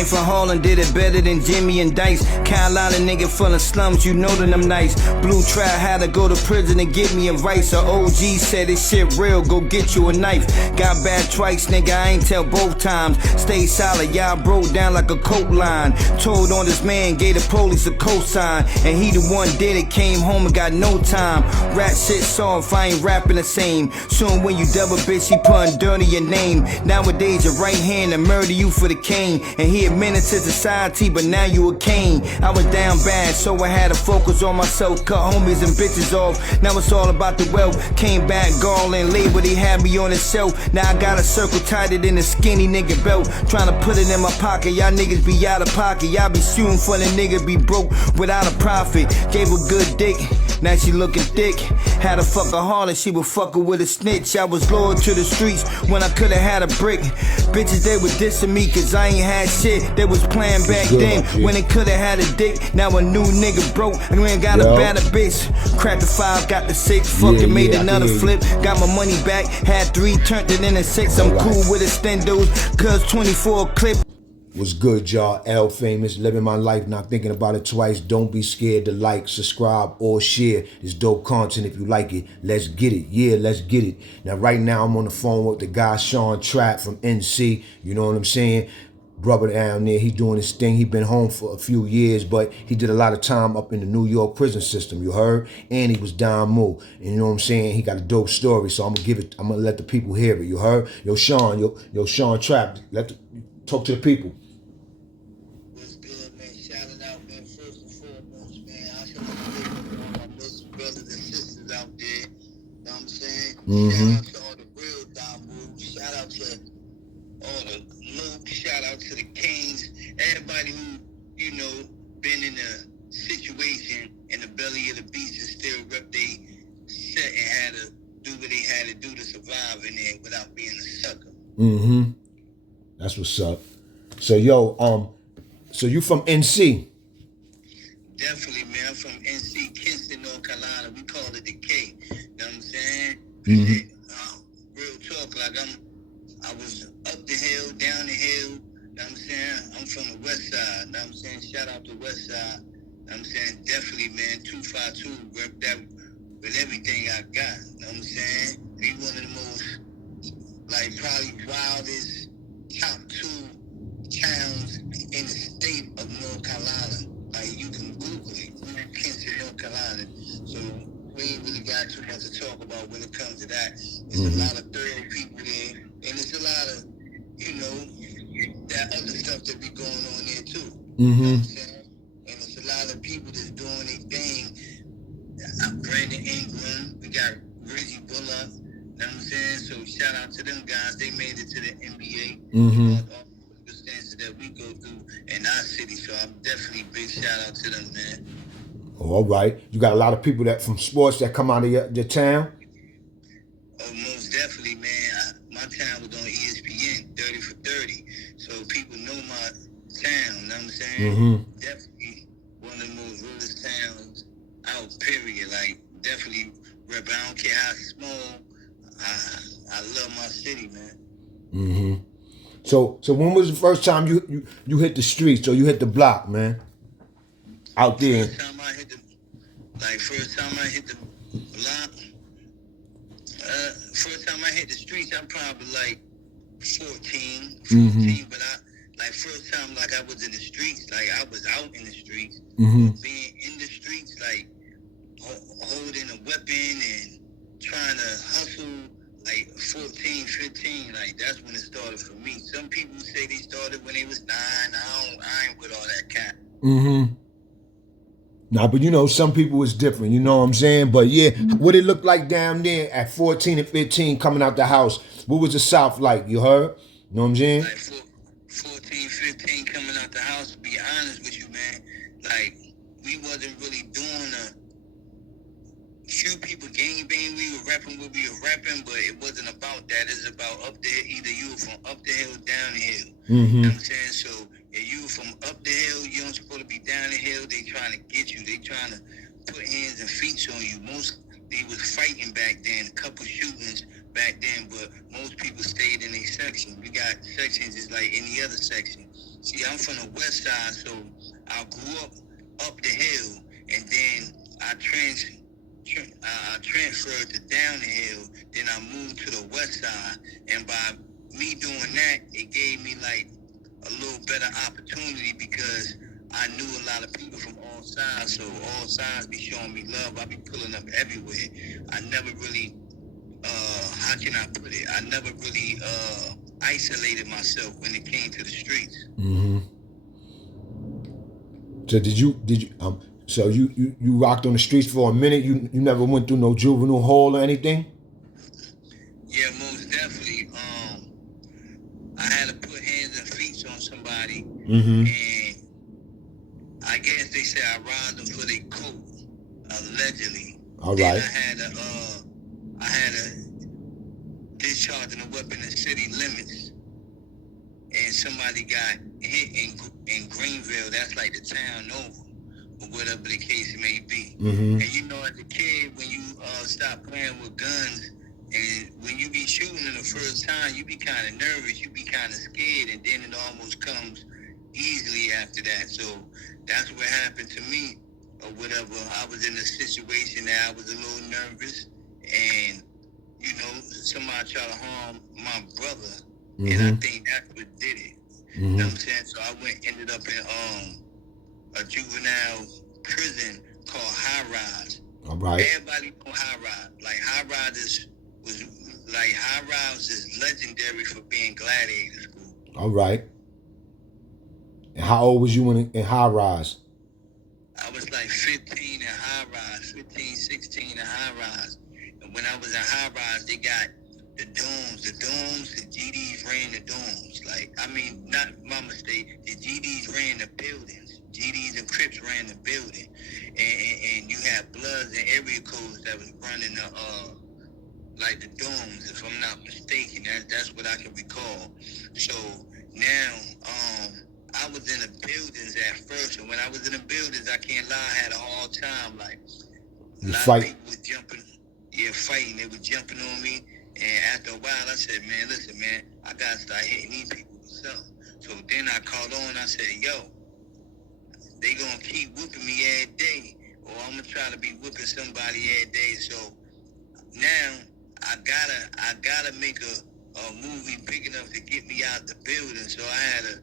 life in Harlem did it better than Jimmy and Dice. Carolina nigga full of slums, you know that I'm nice. Blue Trial had to go to prison to get me advice. A OG said this shit real, go get you a knife. Got bad twice, nigga, I ain't tell both times. Stay solid, y'all broke down like a coat line. Told on this man, gave the police a cosign. And he the one did it, came home and got no time. Rap shit soft, I ain't rapping the same. Soon when you double bitch, he putting dirt in your name. Nowadays your right hand to murder you for the cane. And he admitted to society, but now you a cane. I was down bad, so I had to focus on myself. Cut homies and bitches off, now it's all about the wealth. Came back, Gall and label, they had me on the shelf. Now I got a circle tighter than a skinny nigga belt. Tryna put it in my pocket, y'all niggas be out of pocket. Y'all be shooting for the nigga be broke without a profit. Gave her good dick, now she looking thick. Had to fuck her hard and she was fucking with a snitch. I was loyal to the streets when I could've had a brick. Bitches, they were dissing me cause I ain't had shit. They was playing back then when they could've had a dick. Now a new nigga broke and we ain't got a better bitch. Cracked the 5, got the 6, fucking made another flip. Got my money back, had 3, turned it into 6. I'm cool with extendos cause 24 clip. What's good, y'all? L Famous, living my life, not thinking about it twice. Don't be scared to like, subscribe, or share this dope content if you like it. Let's get it. Yeah, let's get it. Now, right now, I'm on the phone with the guy, Sean Trapp from NC. You know what I'm saying? Brother down there, he doing his thing. He been home for a few years, but he did a lot of time up in the New York prison system, you heard? And he was down Moo. And you know what I'm saying? He got a dope story, so I'm gonna let the people hear it, you heard? Yo, Sean, yo, Sean Trapp, talk to the people. What's good, man? Shout it out, man. First and foremost, man, I should have all my Muslim brothers and sisters out there. You know what I'm saying? Shout out to all the real Damu. Shout out to all the Luke. Shout out to the Kings. Everybody who, you know, been in a situation in the belly of the beast and still rep they set and had to do what they had to do to survive in there without being a sucker. That's what's up. So yo, so you from NC? Definitely, man. I'm from NC, Kinston, North Carolina. We call it the K. You know what I'm saying? Real talk, like I was up the hill, down the hill. You know what I'm saying? I'm from the west side. You know what I'm saying? Shout out to west side. You know what I'm saying? Definitely, man. 252, rep that with everything I got. You know what I'm saying? Be one of the most, like, probably wildest top 2 towns in the state of North Carolina. Like, you can Google it, Kinston, North Carolina. So we ain't really got too much to talk about when it comes to that. There's a lot of thorough people there, and there's a lot of, you know, that other stuff that be going on there too. You know what I'm saying? And it's a lot of people that's doing their thing. Brandon Ingram, we got Reggie Bullock. You know what I'm saying? So shout out to them guys. They made it to the NBA. All the circumstances that we go through in our city. So I'm definitely big shout out to them, man. Oh, all right. You got a lot of people that from sports that come out of your town? Oh, most definitely, man. My town was on ESPN, 30 for 30. So people know my town, you know what I'm saying? Definitely one of the most realest towns out, period. Like, definitely rep. I don't care how small. I love my city, man. So when was the first time you hit the streets or you hit the block, man? Out there. First time I hit the block. First time I hit the streets, I'm probably like 14, but first time like I was in the streets, like I was out in the streets, being in the streets, like holding a weapon and trying to hustle, like 14, 15, like that's when it started for me. Some people say they started when they was 9. I ain't with all that kind. Nah, but you know, some people is different, you know what I'm saying? But yeah, what it looked like down there at 14 and 15 coming out the house, what was the South like, you heard? You know what I'm saying? Like 14, 15 coming out the house, to be honest with you, man, like we wasn't really doing few people gang bang, we were rapping what we were rapping, but it wasn't about that. It's about up there, either you were from up the hill, down the hill. You know what I'm saying? So if you from up the hill, you don't supposed to be down the hill. They trying to get you. They trying to put hands and feet on you. Most they was fighting back then. A couple shootings, back then, but most people stayed in a section. We got sections just like any other section. See, I'm from the west side, so I grew up the hill, and then I transferred to down the hill. Then I moved to the west side, and by me doing that, it gave me like a little better opportunity because I knew a lot of people from all sides, so all sides be showing me love. I be pulling up everywhere. I never really, how can I put it? I never really isolated myself when it came to the streets. Mm-hmm. So so you rocked on the streets for a minute? You never went through no juvenile hall or anything? Yeah, most definitely. I had to put hands and feet on somebody, Mm-hmm. and I guess they said I robbed them for their coat, allegedly. All Then right. I had a discharging a weapon in city limits, and somebody got hit in Greenville. That's like the town over, or whatever the case may be. Mm-hmm. And you know, as a kid, when you stop playing with guns, and when you be shooting in the first time, you be kind of nervous, you be kind of scared, and then it almost comes easily after that. So that's what happened to me, or whatever. I was in a situation that I was a little nervous, and you know, somebody tried to harm my brother, Mm-hmm. and I think that's what did it. Mm-hmm. You know what I'm saying? So I ended up in a juvenile prison called Highrise. All right. Everybody know Highrise. Like Highrise is legendary for being gladiator school. All right. And how old was you in Highrise? I was like 15 in Highrise, 15, 16 in Highrise. And when I was in Highrise, they got the dorms, the GDs ran the dorms. Like, I mean, not my mistake, the GDs ran the buildings. GDs and Crips ran the building. And you had Bloods and area codes that was running the dorms, if I'm not mistaken. That's what I can recall. So now, I was in the buildings at first, and when I was in the buildings, I can't lie, I had a hard time. Like, a lot of people were fighting. They were jumping on me, and after a while, I said, man, listen, man, I gotta start hitting these people with something. So then I called on, I said, yo, they gonna keep whooping me every day, or I'm gonna try to be whooping somebody every day. So now I gotta make a movie big enough to get me out the building. So I had to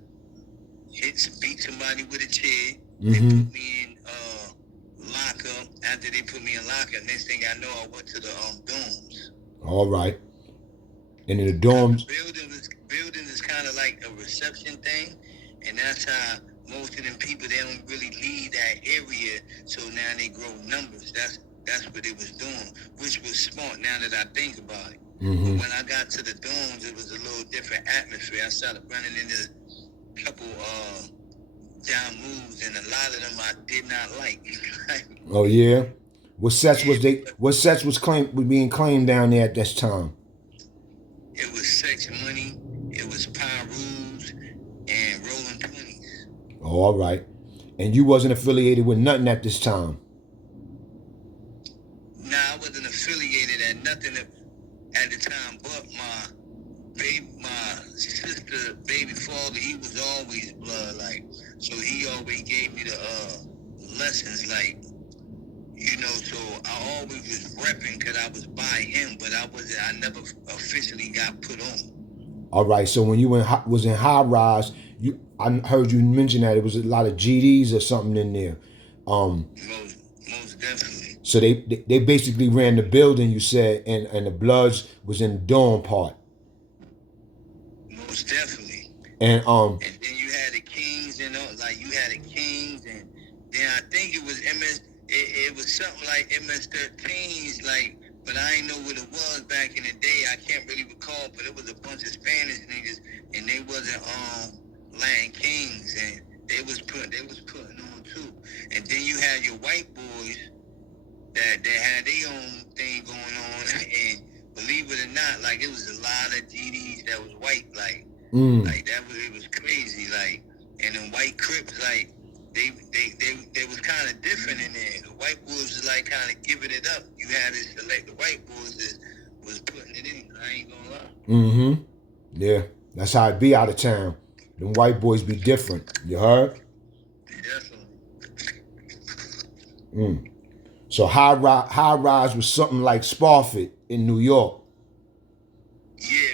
beat somebody with a chair. Mm-hmm. They put me in lockup. After they put me in lockup, next thing I know, I went to the dorms. All right. And in the dorms, building is kind of like a reception thing, and that's how most of them people, they don't really leave that area. So now they grow numbers. That's what it was doing, which was smart now that I think about it. mm-hmm. But when I got to the dorms, it was a little different atmosphere. I started running into a couple down moves, and a lot of them I did not like. Oh yeah. What sets was being claimed down there at this time? It was sex money, it was power rules, and rolling 20s. Oh, all right. And you wasn't affiliated with nothing at this time? Nah, I wasn't affiliated at nothing at the time, but my sister, baby father, he was always blood, like, so he always gave me the lessons, like, you know, so I always was repping because I was by him, but I never officially got put on. All right, so when you was in Highrise, I heard you mention that it was a lot of GDs or something in there. Most definitely. So they basically ran the building, you said, and the Bloods was in the dorm part. Most definitely. And then you had the Kings, you know, like you had the Kings, and then I think it was it was something like MS-13s, like, but I ain't know what it was back in the day. I can't really recall, but it was a bunch of Spanish niggas, and they wasn't Latin Kings, and they was putting on too. And then you had your white boys that had their own thing going on, and believe it or not, like, it was a lot of GDs that was white, like it was crazy, like, and then white Crips, like, they was kind of different in there. The white boys was like kind of giving it up. You had to select the white boys was putting it in. I ain't gonna lie. Mm-hmm. Yeah. That's how it be out of town. Them white boys be different. You heard? Definitely. Mm. So Highrise was something like Spofford in New York. Yeah,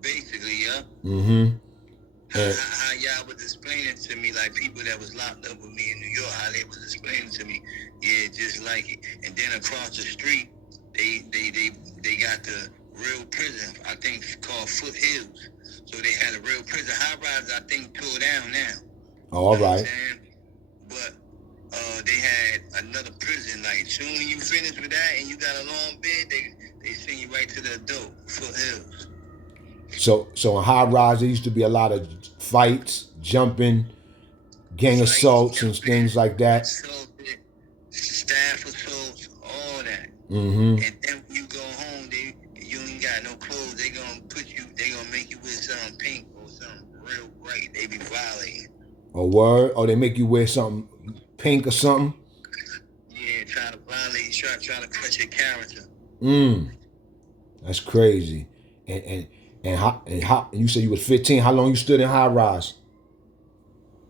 basically, yeah. Mm-hmm. How y'all was explaining to me, like people that was locked up with me in New York, how they was explaining to me, yeah, just like it. And then across the street, they got the real prison, I think called Foothills. So they had a real prison. Highrise, I think, tore down now. Oh, all right. But they had another prison. Like soon as you finish with that and you got a long bed, they send you right to the adult Foothills. So in Highrise, there used to be a lot of fights, jumping, gang assaults, and things like that. Assaulted, staff assaults, all that. Mm-hmm. And then when you go home, you ain't got no clothes. They gonna make you wear something pink or something real bright. They be violating. A word? Or they make you wear something pink or something? Yeah, try to violate, try to cut your character. That's crazy. And you said you was 15. How long you stood in Highrise?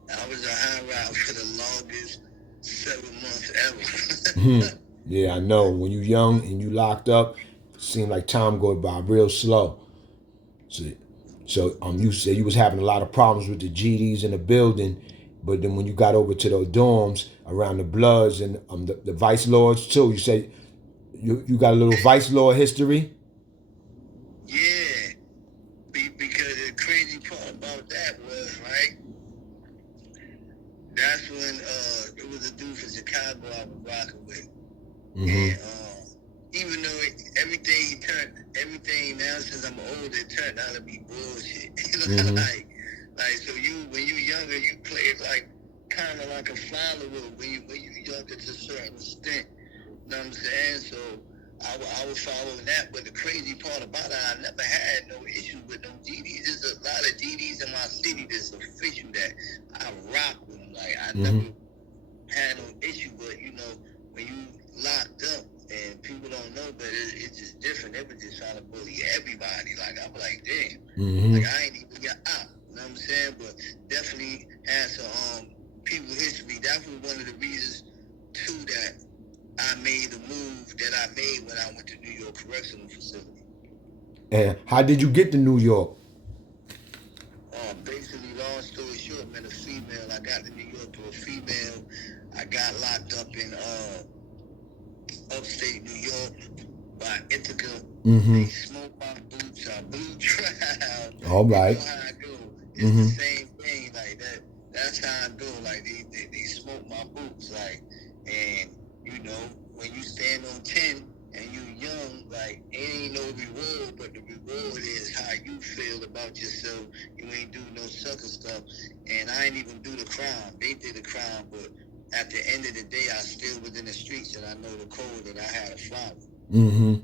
I was a Highrise for the longest 7 months ever. Yeah, I know. When you young and you locked up, it seemed like time going by real slow. So you said you was having a lot of problems with the GDs in the building, but then when you got over to those dorms around the Bloods and the Vice Lords too, you said you got a little Vice Lord history? Yeah, because the crazy part about that was, right, that's when it was a dude from Chicago I was rocking with. And even though everything now since I'm older, it turned out to be bullshit. like so when you younger, you played like kind of like a follower when you younger to a certain extent. You know what I'm saying? So I would follow that. But the crazy part about it, I never had no issue with no GDs. There's a lot of GDs in my city that's official that I rock with them. Like I never had no issue, but you know when you locked up and people don't know, but it's just different. They were just trying to bully everybody. Like I'm like, damn, like I ain't even got out. You know what I'm saying? But definitely had some people history. That was one of the reasons too that I made the move that I made when I went to New York Correctional Facility. And how did you get to New York? Basically, long story short, met a female. I got to New York through a female. I got locked up in upstate New York by Attica. They smoked my boots. I blew trial. All right. You know how I go. It's the same thing. Like that. That's how I go. Like they smoked my boots. Like, and you know when you stand on 10 and you young, like it ain't no reward, but the reward is how you feel about yourself. You ain't do no sucker stuff, and I ain't even do the crime. They did the crime, but at the end of the day, I still was in the streets, and I know the code that I had to follow.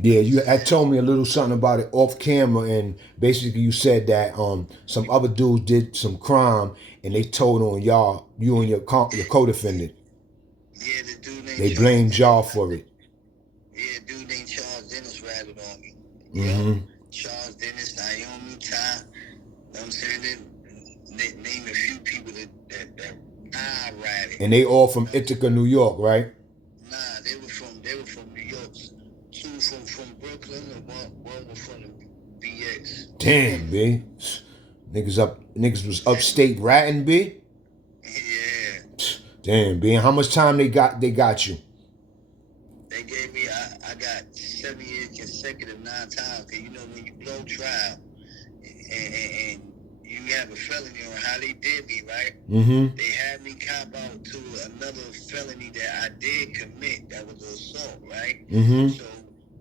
Yeah, you had told me a little something about it off camera, and basically you said that some other dudes did some crime, and they told on you and your co-defendant. Yeah, the dude named They blamed y'all for it. Yeah, dude named Charles Dennis ratted on me. Yeah, Charles Dennis, Naomi, Ty. You know what I'm saying? They name a few people that I ratted. And they all from Ithaca, New York, right? Nah, they were from New York. Two from Brooklyn and one was from the BX. Damn, B. Niggas was upstate ratting, B? Yeah. Damn, B. And how much time they got you? They gave me I got 7 years consecutive 9 times. Cause you know when you blow trial and you have a felony on how they did me, right? They had me cop out to another felony that I did commit. That was an assault, right? So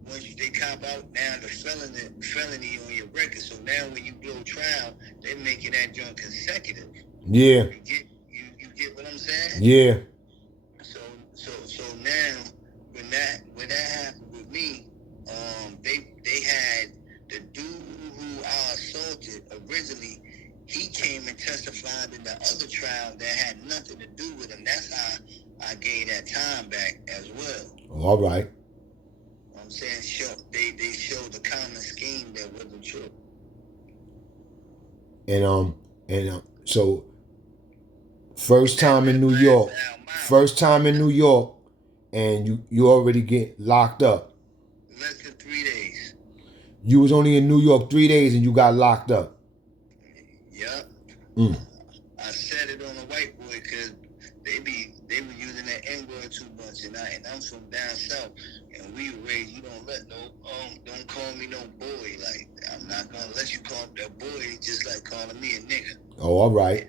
once they cop out, now the felony on your record. So now when you blow trial, they're making that joint consecutive. Yeah. You get what I'm saying? Yeah. So now when that happened with me, they had the dude who I assaulted originally. He came and testified in the other trial that had nothing to do with him. That's how I gave that time back as well. All right. I'm saying they showed the common scheme that wasn't true. So first time in New York, and you already get locked up. Less than 3 days. You was only in New York 3 days and you got locked up. Yup. Mm. I said it on the white boy because they were using that N-word too much, and I'm from down south, and we were raised, you don't call me no boy. Like, I'm not gonna let you call me a boy, just like calling me a nigga. Oh, all right.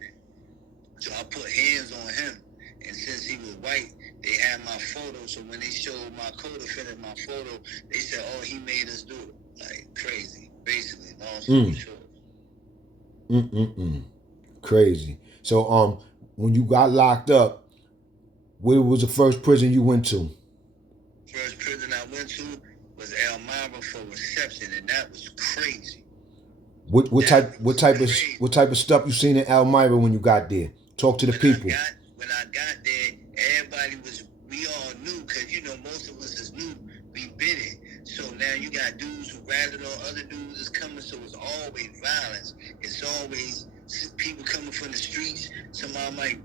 So I put hands on him, and since he was white, they had my photo. So when they showed my co-defendant my photo, they said, "Oh, he made us do it." Like crazy, basically. Long story short. Crazy. So when you got locked up, where was the first prison you went to? First prison I went to was Elmira for reception, and that was crazy. What type of stuff you seen in Elmira when you got there? Talk to the people. When I got there, we all knew, because most of us is new, we been it. So now you got dudes who ratted on other dudes is coming, so it's always violence. It's always people coming from the streets. Somebody might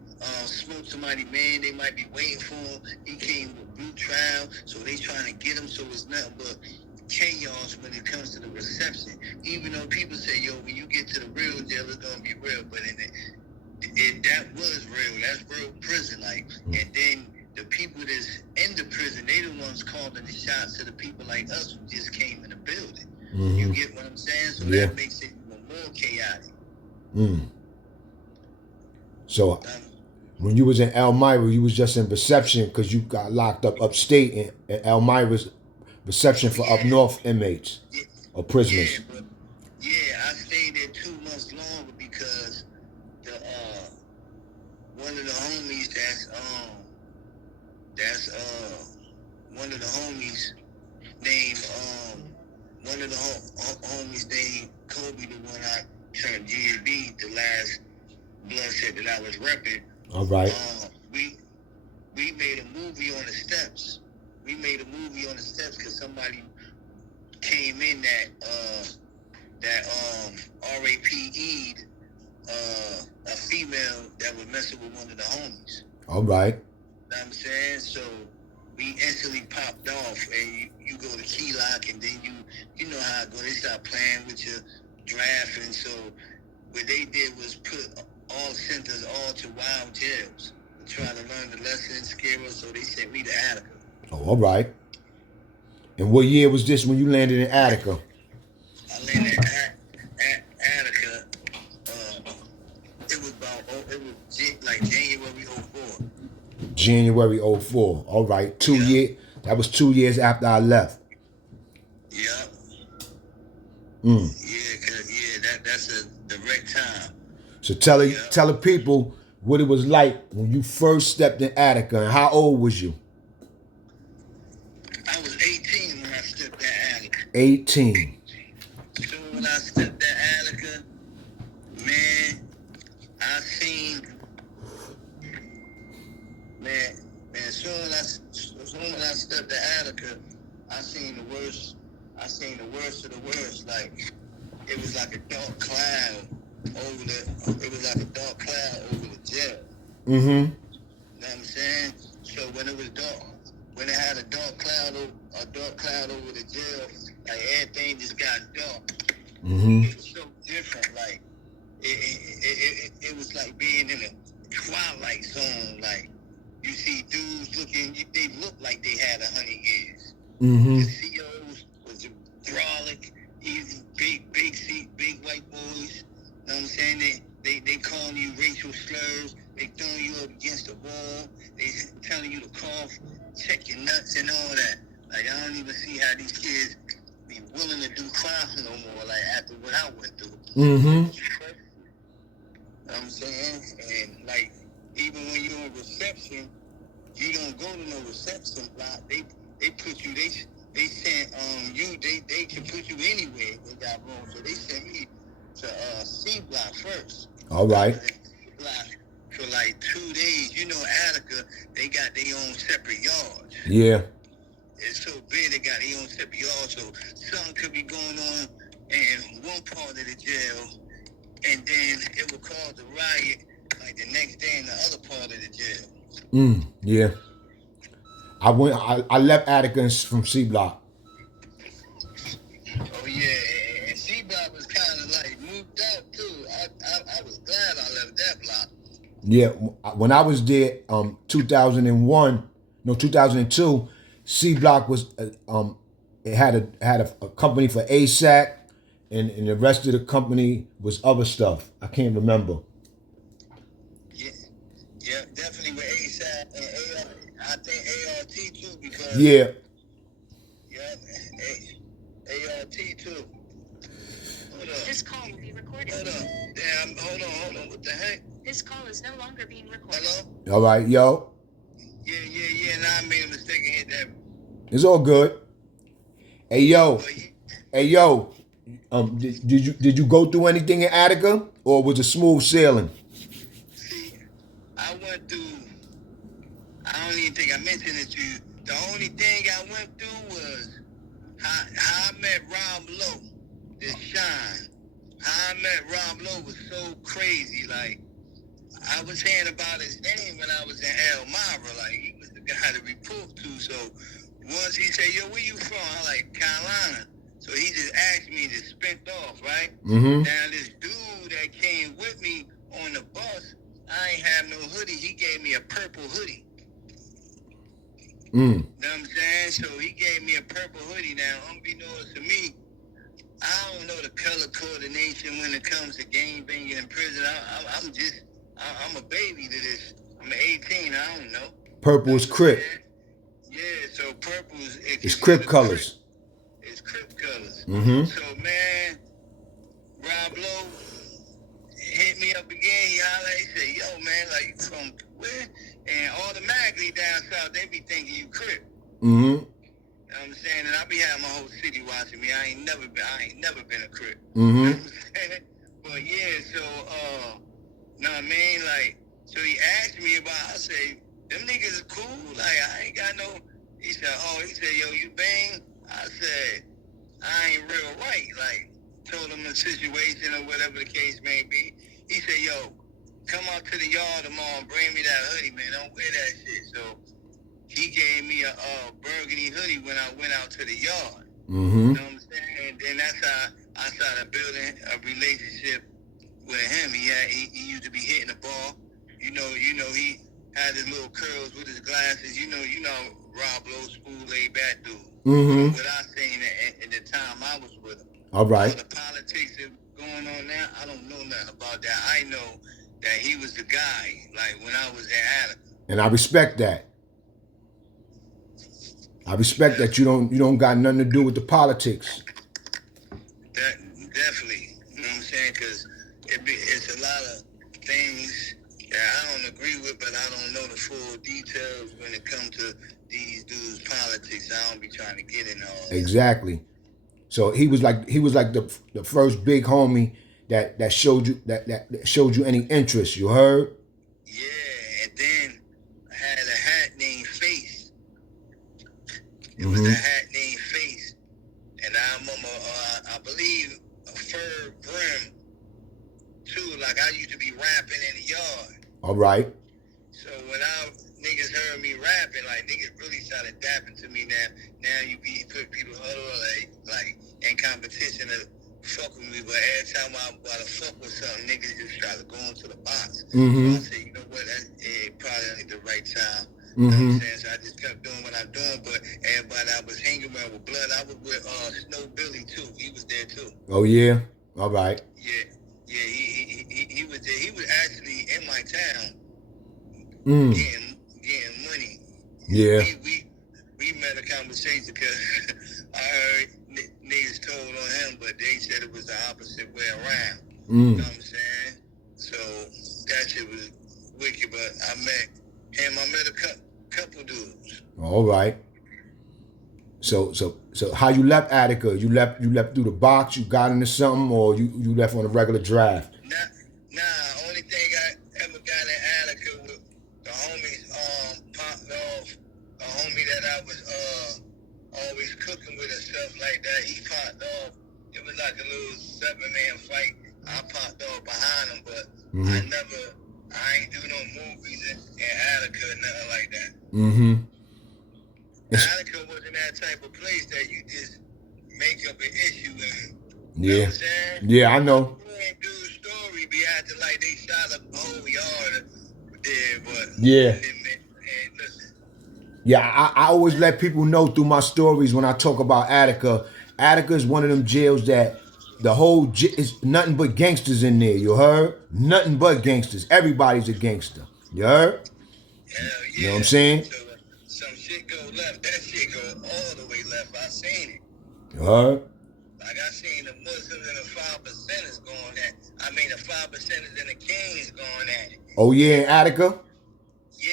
smoke somebody, man, they might be waiting for him. He came with blue trial, so they trying to get him, so it's nothing but chaos when it comes to the reception. Even though people say, yo, when you get to the real jail, it's gonna be real, but that was real. That's real prison, like. And then the people that's in the prison, they the ones calling the shots to the people like us who just came in the building. Mm-hmm. You get what I'm saying? So that makes it even more chaotic. So when you was in Elmira, you was just in reception because you got locked up upstate, in Elmira's reception for up north inmates or prisoners. I stayed there 2 months longer because one of the homies one of the homies named Kobe, the one I turned GSB, the last bloodshed that I was repping. All right. We made a movie on the steps. Because somebody came in that RAPE'd a female that was messing with one of the homies. All right. You know what I'm saying? So we instantly popped off, and you go to key lock, and then you know how it goes. They start playing with your draft, and so what they did was put all centers all to wild jails, trying to learn the lessons, scare us, so they sent me to Attica. Oh, all right. And what year was this when you landed in Attica? I landed at Attica. It was January 04. January 04. All right. 2 years. That was 2 years after I left. Yep. That's a direct time. So tell the people what it was like when you first stepped in Attica, and how old was you? I was 18 when I stepped at Attica. 18. So when I stepped at Attica, man, soon when I stepped at Attica, I seen the worst of the worst. Like, it was like a dark cloud over the jail. Mm-hmm. You know what I'm saying? So when it was dark, when it had a dark cloud over the jail, like everything just got dark. Mm-hmm. It was so different. Like it was like being in a twilight zone. Like, you see dudes they looked like they had 100 years. Mm-hmm. The COs was brolic, easy, big seat, big white boys. You know what I'm saying? They calling you racial slurs. They throwing you up against the wall. They telling you to cough, check your nuts and all that. Like, I don't even see how these kids be willing to do crime no more, like, after what I went through. Mm-hmm. You know what I'm saying? And, like, even when you're in reception, you don't go to no reception block. They put you, they sent they can put you anywhere they got room. So they sent me to C block first. All right. For like 2 days. You know, Attica, they got their own separate yards. Yeah. is so big, they got their own separate yard, so something could be going on in one part of the jail, and then it will cause a riot like the next day in the other part of the jail. Yeah. I left Attica from C Block. Oh yeah, and C Block was kind of like moved out too. I was glad I left that block. Yeah, when I was there, 2002, C Block was it had a company for ASAC, and the rest of the company was other stuff. I can't remember. Yeah, definitely with ASAP and I think ART too, because Yeah. ART too. Hold up. This call will be recorded. Hold up. Damn, hold on. What the heck? This call is no longer being recorded. Hello? All right, yo. Yeah. Now I made a mistake and hit that. It's all good. Hey yo. Did you go through anything in Attica, or was it smooth sailing? See, I went through. I don't even think I mentioned it to you. The only thing I went through was how I met Rob Lowe, this Shine. How I met Rob Lowe was so crazy. Like, I was hearing about his name when I was in Elmira. Like, he was the guy to report to. So once he said, "Yo, where you from?" I'm like, "Carolina." So he just asked me to spent off, right? Mm-hmm. Now this dude that came with me on the bus, I ain't have no hoodie. He gave me a purple hoodie. Know what I'm saying? So he gave me a purple hoodie. Now, unbeknownst to me, I don't know the color coordination when it comes to gang banging in prison. I'm a baby to this. I'm 18. I don't know. Purple is Crip. Yeah, so purple is... It's Crip colors. It's Crip colors. Mm-hmm. So, man, Rob Lowe hit me up again. He hollered. He said, "Yo, man, like, you from where?" And automatically down south, they be thinking you Crip. Mm-hmm. You know what I'm saying? And I be having my whole city watching me. I ain't never been a Crip. Mm-hmm. You know what I'm saying? But yeah, so know what I mean? Like, so he asked me about, I say, "Them niggas is cool. Like, I ain't got no." He said, "Yo, you bang?" I said, "I ain't real right." Like, told him the situation or whatever the case may be. He said, "Yo, come out to the yard tomorrow and bring me that hoodie, man. Don't wear that shit." So he gave me a burgundy hoodie when I went out to the yard. Mm-hmm. You know what I'm saying? And then that's how I started building a relationship with him. He used to be hitting the ball. You know, he had his little curls with his glasses. You know, Rob Lowe, school laid back dude. Mm-hmm. What I seen at the time I was with him. All right. All the politics that going on now, I don't know nothing about that. I know that he was the guy, like when I was at Attica. And I respect that. I respect that you don't got nothing to do with the politics. That definitely, you know what I'm saying? Because it's a lot of things that I don't agree with, but I don't know the full details when it comes to these dudes' politics. I don't be trying to get in all that. Exactly. So he was like the first big homie that showed you showed you any interest. You heard? Yeah, and then I had a hat named Face. It Mm-hmm. was a hat named Face, and I remember I believe a fur brim too. Like I used to be rapping in the yard. All right. So when niggas heard me rapping, like niggas really started dapping to me now. Now you put people huddle like in competition to fuck with me, but every time I want to fuck with something, niggas just try to go into the box. Mm-hmm. So I said, you know what, it probably ain't the right time. Mm-hmm. You know what I'm saying? So I just kept doing what I'm doing, but everybody I was hanging around with Blood, I was with Snow Billy too. He was there too. Oh yeah. All right. Yeah, he was there. He was actually in my town getting money. Yeah. We met a conversation because I heard niggas told on him, but they said it was the opposite way around. You know what I'm saying? So that shit was wicked, but I met him. I met a couple dudes. All right. So how you left Attica? You left through the box? You got into something, or you left on a regular draft? Nah. Only thing I ever got in Attica with the homies popped off. A homie that I was 7-man fight. I popped off behind him, but I ain't do no movies in Attica or nothing like that. Attica wasn't that type of place that you just make up an issue in. You know what I'm saying? Yeah, I know. Dude's story be acting like they shot up the whole yard there, but Yeah. And listen. Yeah, I always let people know through my stories when I talk about Attica. Attica is one of them jails that the whole is nothing but gangsters in there. You heard? Nothing but gangsters. Everybody's a gangster. You heard? Hell yeah. You know what I'm saying? So some shit go left. That shit go all the way left. I seen it. You heard? Like I seen the Muslims and the 5%ers going at. I mean the 5%ers and the Kings going at it. Oh yeah, in Attica? Yeah,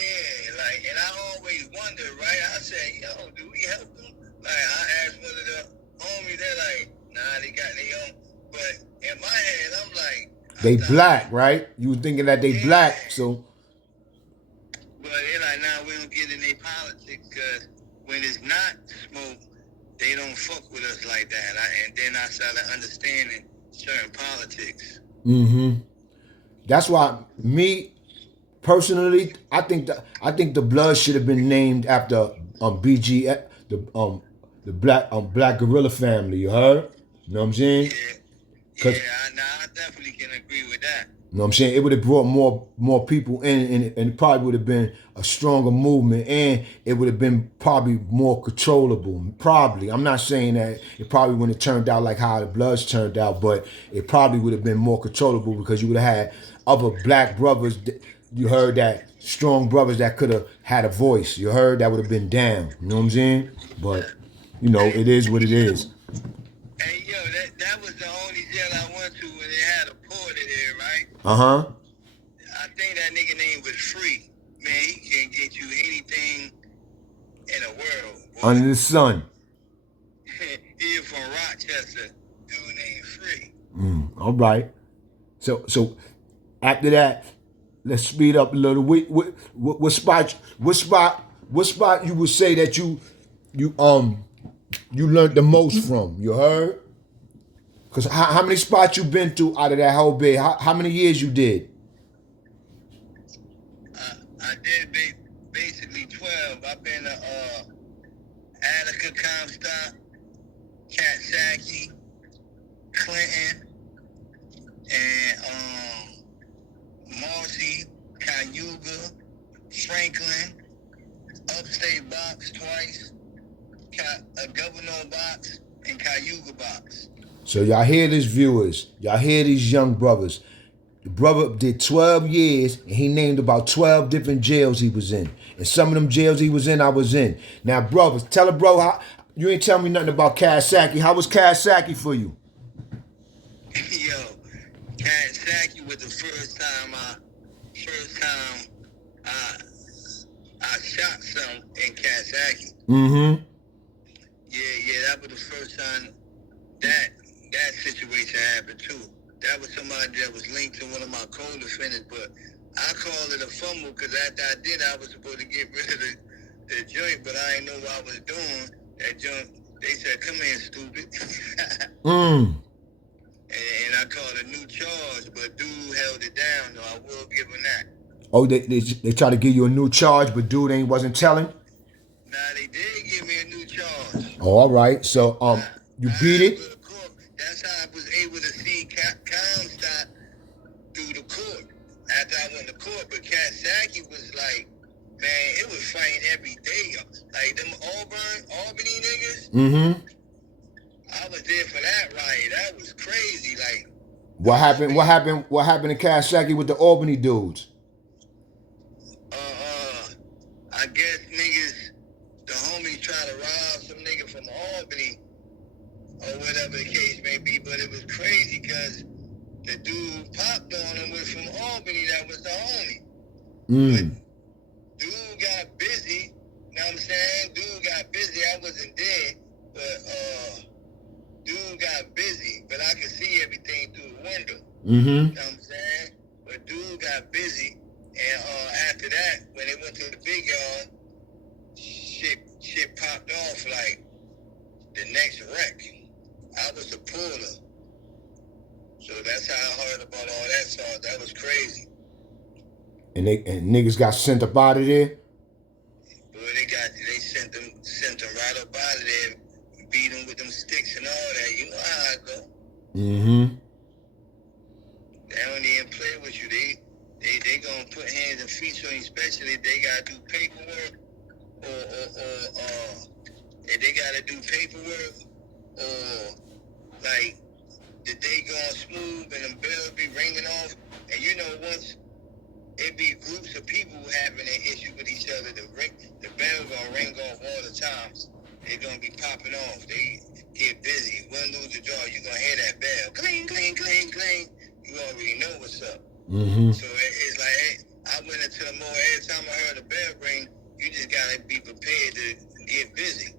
like, and I always wonder, right? I say, yo, do we help them? Like, I asked one of the homies, they're like, nah, they got their own. But in my head, I'm like, They black, right? You was thinking that they black, so. But they're like, nah, we don't get in their politics because when it's not smoke, they don't fuck with us like that. And then I started understanding certain politics. That's why me personally, I think the blood should have been named after BG the black gorilla family. You heard? You know what I'm saying? Yeah, I definitely can agree with that. You know what I'm saying? It would have brought more people in, and it probably would have been a stronger movement, and it would have been probably more controllable. Probably. I'm not saying that it probably wouldn't have turned out like how the Bloods turned out, but it probably would have been more controllable because you would have had other black brothers. You heard that strong brothers that could have had a voice. You heard that would have been down. You know what I'm saying? But you know, it is what it is. Hey, yo, that was the only jail I went to when they had a porter there, right? I think that nigga name was Free. Man, he can get you anything in the world. Boy. Under the sun. He is from Rochester. Dude named Free. All right. So after that, let's speed up a little. What spot you would say that you learned the most from? You heard? Cause how many spots you been to out of that whole bit? How many years you did? I did basically 12. I've been to Attica, Comstock, Katsaki, Clinton, and Marcy, Cayuga, Franklin, Upstate Box twice, a Governor Box, and Cayuga Box. So y'all hear this, viewers. Y'all hear these young brothers. The brother did 12 years, and he named about 12 different jails he was in. And some of them jails he was in, I was in. Now, brothers, tell a bro, how, you ain't tell me nothing about Katsaki. How was Katsaki for you? Yo, Katsaki was the first time I shot some in Katsaki. Yeah, that was the first time that situation happened too. That was somebody that was linked to one of my co-defendants, but I call it a fumble because after I did, I was supposed to get rid of the joint, but I didn't know what I was doing. That joint, they said, "Come in, stupid." And I called a new charge, but dude held it down, though. I will give him that. Oh, they try to give you a new charge, but dude wasn't telling? Nah, they did give me a new charge. Oh, all right. So, you beat it? That's how I was able to see Comstock through the court after I went to court. But Katsaki was like, man, it was fighting every day. Like them Albany niggas. I was there for that riot. That was crazy. Like, what happened? What happened in Katsaki with the Albany dudes? I guess niggas, the homies tried to rob some nigga from Albany or whatever the case may be, but it was crazy because the dude who popped on him was from Albany. That was the homie. But dude got busy. You know what I'm saying? Dude got busy. I wasn't there, but dude got busy. But I could see everything through the window. You know what I'm saying? But dude got busy, and after that, when they went to the big yard, shit popped off like the next wreck. I was a puller. So that's how I heard about all that. So that was crazy. And niggas got sent up out of there? Boy, they sent them right up out of there, beat them with them sticks and all that. You know how it go. Mm-hmm. They don't even play with you. They gonna put hands and feet on you, especially if they gotta do paperwork or if they gotta do paperwork or like the day going smooth and the bell be ringing off, and you know once it be groups of people having an issue with each other, the bell gonna ring off all the times. They're gonna be popping off. They get busy. Win, lose, or draw, you gonna hear that bell. Cling, cling, cling, cling. You already know what's up. Mm-hmm. So it's like, hey, I went into the mall. Every time I heard a bell ring, you just gotta be prepared to get busy.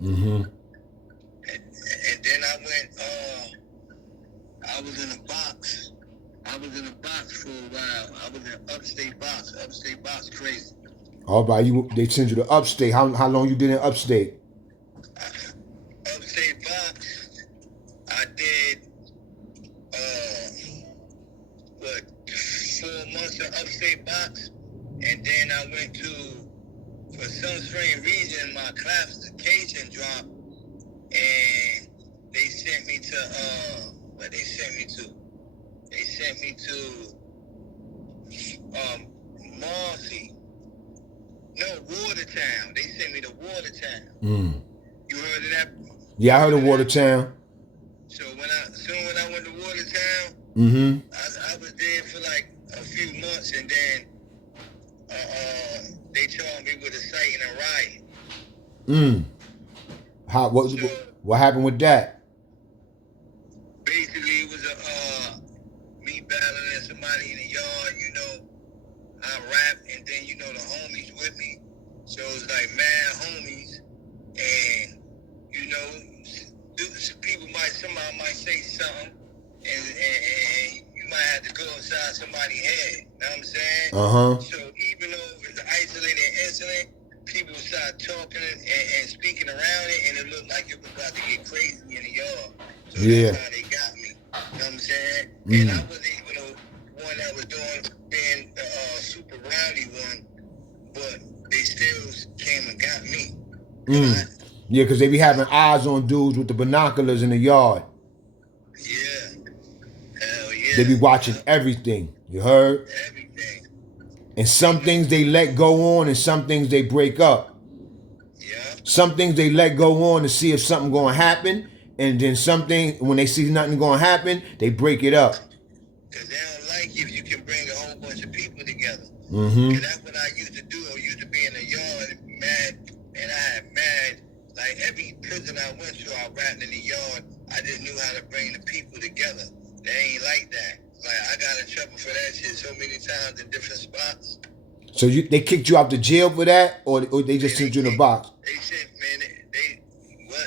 Mm-hmm. And then I went, I was in a box. I was in a box for a while. I was in upstate box. Upstate box crazy. All right, they send you to upstate. How long you did in upstate? Upstate box, I did, 4 months of upstate box, and then I went to, for some strange reason, my classification dropped, and they sent me to, what they sent me to? They sent me to, Marcy. No, Watertown. They sent me to Watertown. Mm. You heard of that? Yeah, I heard of Watertown. So when I went to Watertown, Mm-hmm. I was there for like a few months, and then they charged me with a cite and a riot. What happened with that? Basically, it was me battling somebody in the yard. You know, I rap, and then you know the homies with me. So it was like mad homies, and you know, somebody might say something, and you might have to go inside somebody's head. You know what I'm saying? Uh-huh. So even though it was an isolated incident, people started talking and speaking around it, and it looked like it was about to get crazy in the yard. So that's how they got me. You know what I'm saying? And I wasn't even the one that was being the super rowdy one, but they still came and got me. Yeah, because they be having eyes on dudes with the binoculars in the yard. Yeah. Hell yeah. They be watching everything. You heard? Everything. And some things they let go on and some things they break up. Yeah. Some things they let go on to see if something going to happen. And then something, when they see nothing going to happen, they break it up. Because they don't like if you can bring a whole bunch of people together. Mm-hmm. Because that's what I used to do. I used to be in the yard mad, and I had mad. Like every prison I went to, I rapped in the yard. I just knew how to bring the people together. They ain't like that. Like I got in trouble for that shit so many times in different spots. So they kicked you out the jail for that, or they just sent you in the box? They sent, man,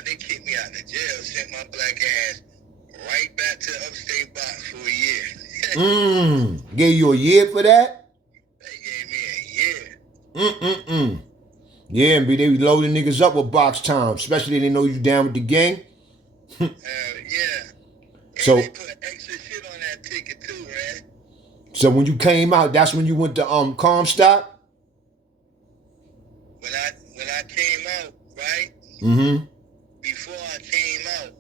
they kicked me out the jail, sent my black ass right back to upstate box for a year. Gave you a year for that? They gave me a year. Yeah, and they be loading niggas up with box time, especially if they know you down with the gang. Yeah. And So they put extra shit on that ticket too, man. So when you came out, that's when you went to Comstock? When I came out, right? Mm-hmm. Before I came out,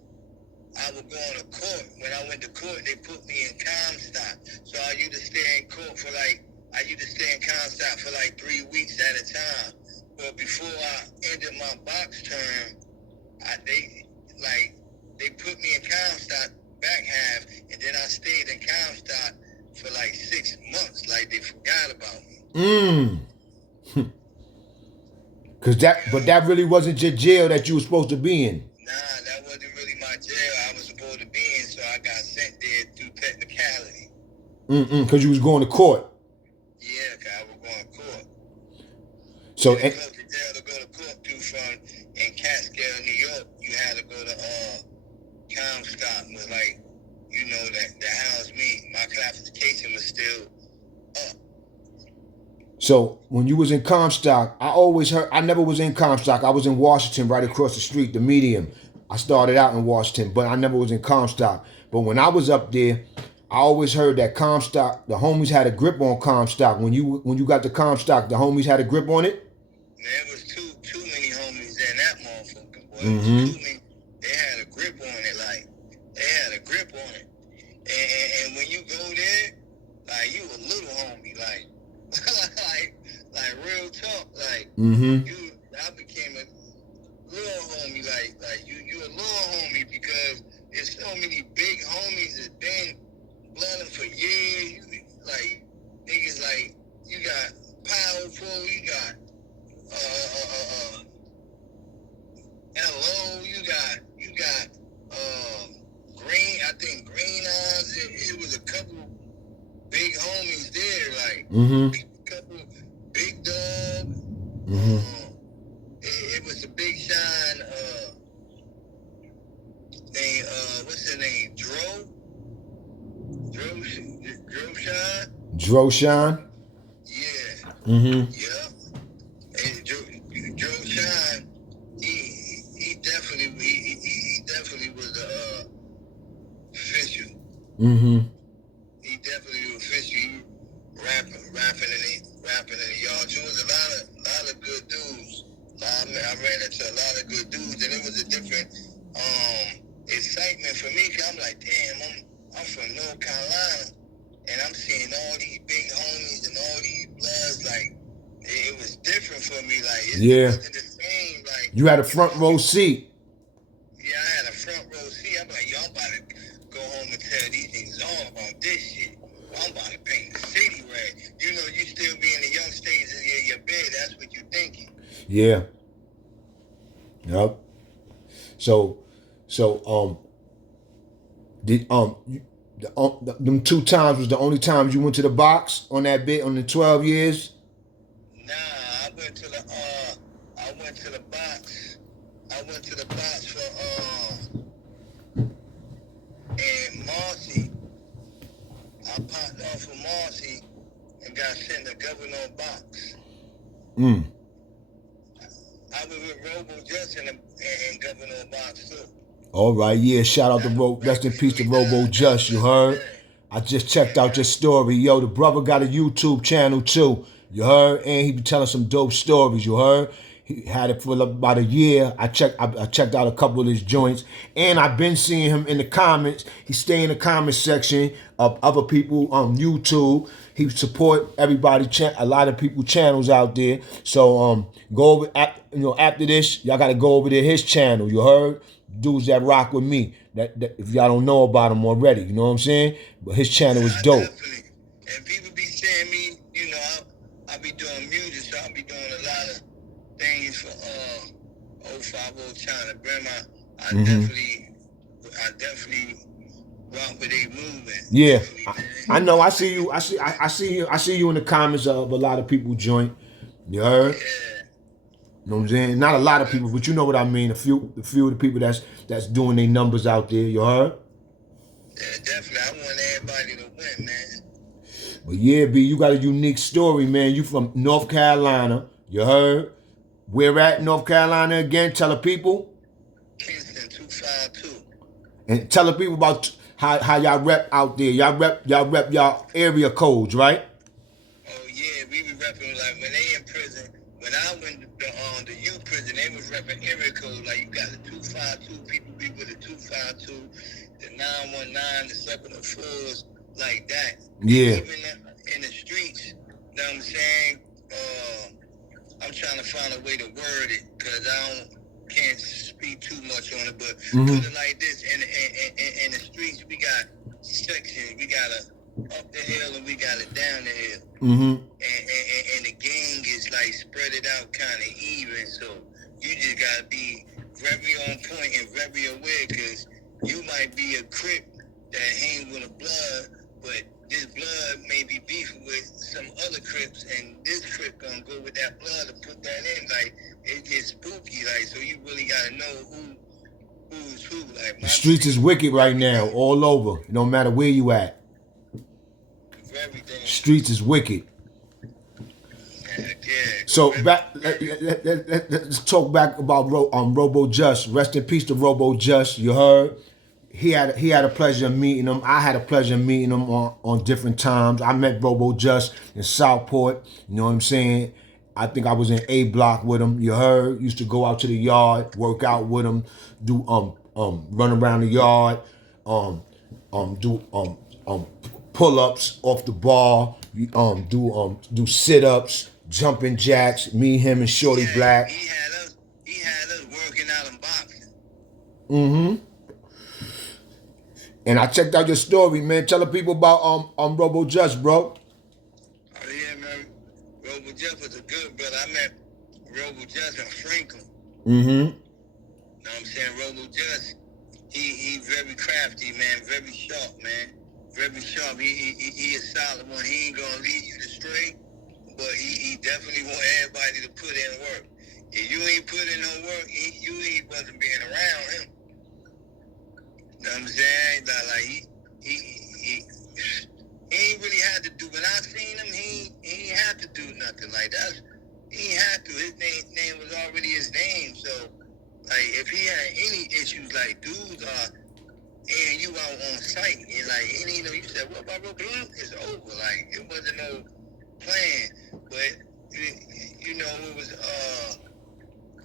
I was going to court. When I went to court, they put me in Comstock. So I used to stay in court for Comstock for like 3 weeks at a time. But before I ended my box term, they put me in Comstock back half, and then I stayed in Comstock for like 6 months, like they forgot about me. But that really wasn't your jail that you were supposed to be in. Nah, that wasn't really my jail I was supposed to be in, so I got sent there through technicality. Because you was going to court. Yeah, because I was going to court. So you close the jail to go to court through from in Catskill, New York, you had to go to Comstock. Was like, you know, that housed me. My classification was still up. So when you was in Comstock, I never was in Comstock. I was in Washington, right across the street, the Medium. I started out in Washington, but I never was in Comstock. But when I was up there, I always heard that Comstock, the homies had a grip on Comstock. When you got the Comstock, the homies had a grip on it. There was too many homies in that motherfucker, boy. Mm-hmm. It was too many. They had a grip on it, like they had a grip on it. And when you go there, like you a little homie, like like real talk, like Mm-hmm. I became a little homie, like you a little homie because there's so many big homies that been blooding for years. You, like niggas like you got Powerful, you got LO, you got Green, I think Green Eyes, it was a couple big homies there, like couple Big Dog. It was a Big Shine, what's his name? Shine? Droshan. Yeah. Mm-hmm. Yeah. And Joe Shine, he definitely was official. Mm-hmm. He definitely was official. He rapping in the yard. There was a lot of good dudes. I ran into a lot of good dudes, and it was a different excitement for me. Cause I'm like, damn, I'm from North Carolina, and I'm seeing all these big homies and all these bloods. Like, it was different for me. Like, it wasn't the same. Like, you had a front row seat. Yeah, I had a front row seat. I'm like, yo, I'm about to go home and tell these niggas all about this shit. I'm about to paint the city red. You know, you still be in the young stages of your bed. That's what you thinking. Yeah. Yep. So, them 2 times was the only times you went to the box on that bit on the 12 years? Nah, I went to the box. I went to the box for and Marcy. I popped off for Marcy and got sent to Governor box. I was with Robo Justin and Governor box too. All right, yeah. Shout out to rest in peace to Robo Just. You heard? I just checked out your story, yo. The brother got a YouTube channel too. You heard? And he be telling some dope stories. You heard? He had it for about a year. I checked out a couple of his joints, and I've been seeing him in the comments. He stay in the comment section of other people on YouTube. He support everybody, a lot of people channels out there. So go over after this, y'all gotta go over to his channel. You heard? Dudes that rock with me. That if y'all don't know about him already, you know what I'm saying? But his channel is dope. Definitely. And people be saying me, you know, I be doing music, so I be doing a lot of things for 050 China. Grandma, I definitely rock with a movement. Yeah, I know. I see you. I see you in the comments of a lot of people joint. You heard? Yeah. You know what I'm saying? Not a lot of people, but you know what I mean. A few of the people that's doing their numbers out there. You heard? Yeah, definitely. I want everybody to win, man. But yeah, B, you got a unique story, man. You from North Carolina. You heard? Where at North Carolina again? Tell the people. Kingston 252. And tell the people about how y'all rep out there. Y'all rep y'all area codes, right? Oh yeah, we be repping like when they in prison. When I went to the youth prison, they was repping area code. Like you got the 252, people be with the 252, the 919, the 704s, like that. Yeah. Even in the streets, you know what I'm saying? I'm trying to find a way to word it because can't speak too much on it, but put it like this: in the streets, we got sections. We got a up the hill and we got it down the hill. And the gang is like spread it out kind of even. So you just gotta be very on point and very aware because you might be a Crip that hang with a blood, but this blood may be beefing with some other Crips, and this Crip gonna go with that blood and put that in. Like it gets spooky. Like so, you really gotta know who's who. Like the streets is wicked right now, all over. No matter where you at. Everything. Streets is wicked. Yeah. So let's talk back about Robo Just. Rest in peace to Robo Just. You heard? he had a pleasure of meeting him. I had a pleasure of meeting him on different times. I met Robo Just in Southport. You know what I'm saying? I think I was in A Block with him. You heard? Used to go out to the yard, work out with him, do run around the yard, do pull-ups off the bar, do sit-ups, jumping jacks. Me, him, and Shorty Black. He had us working out in boxing. Mm-hmm. And I checked out your story, man. Tell the people about Robo Just, bro. Oh yeah, man. Robo Just was a good brother. I met Robo Just in Franklin. Mm-hmm. You know what I'm saying? Robo Just, he very crafty, man. Very sharp, man. Very sharp. He a solid one. He ain't gonna lead you astray, but he definitely want everybody to put in work. If you ain't put in no work, you ain't wasn't being around him. You know what I'm saying? Like he ain't really had to do. When I seen him, he ain't had to do nothing like that. He ain't had to. His name was already his name. So, like, if he had any issues, like dudes are, and you out on site, and like, you know, you said, what about Robo? It's over. Like, it wasn't no plan. But you know, it was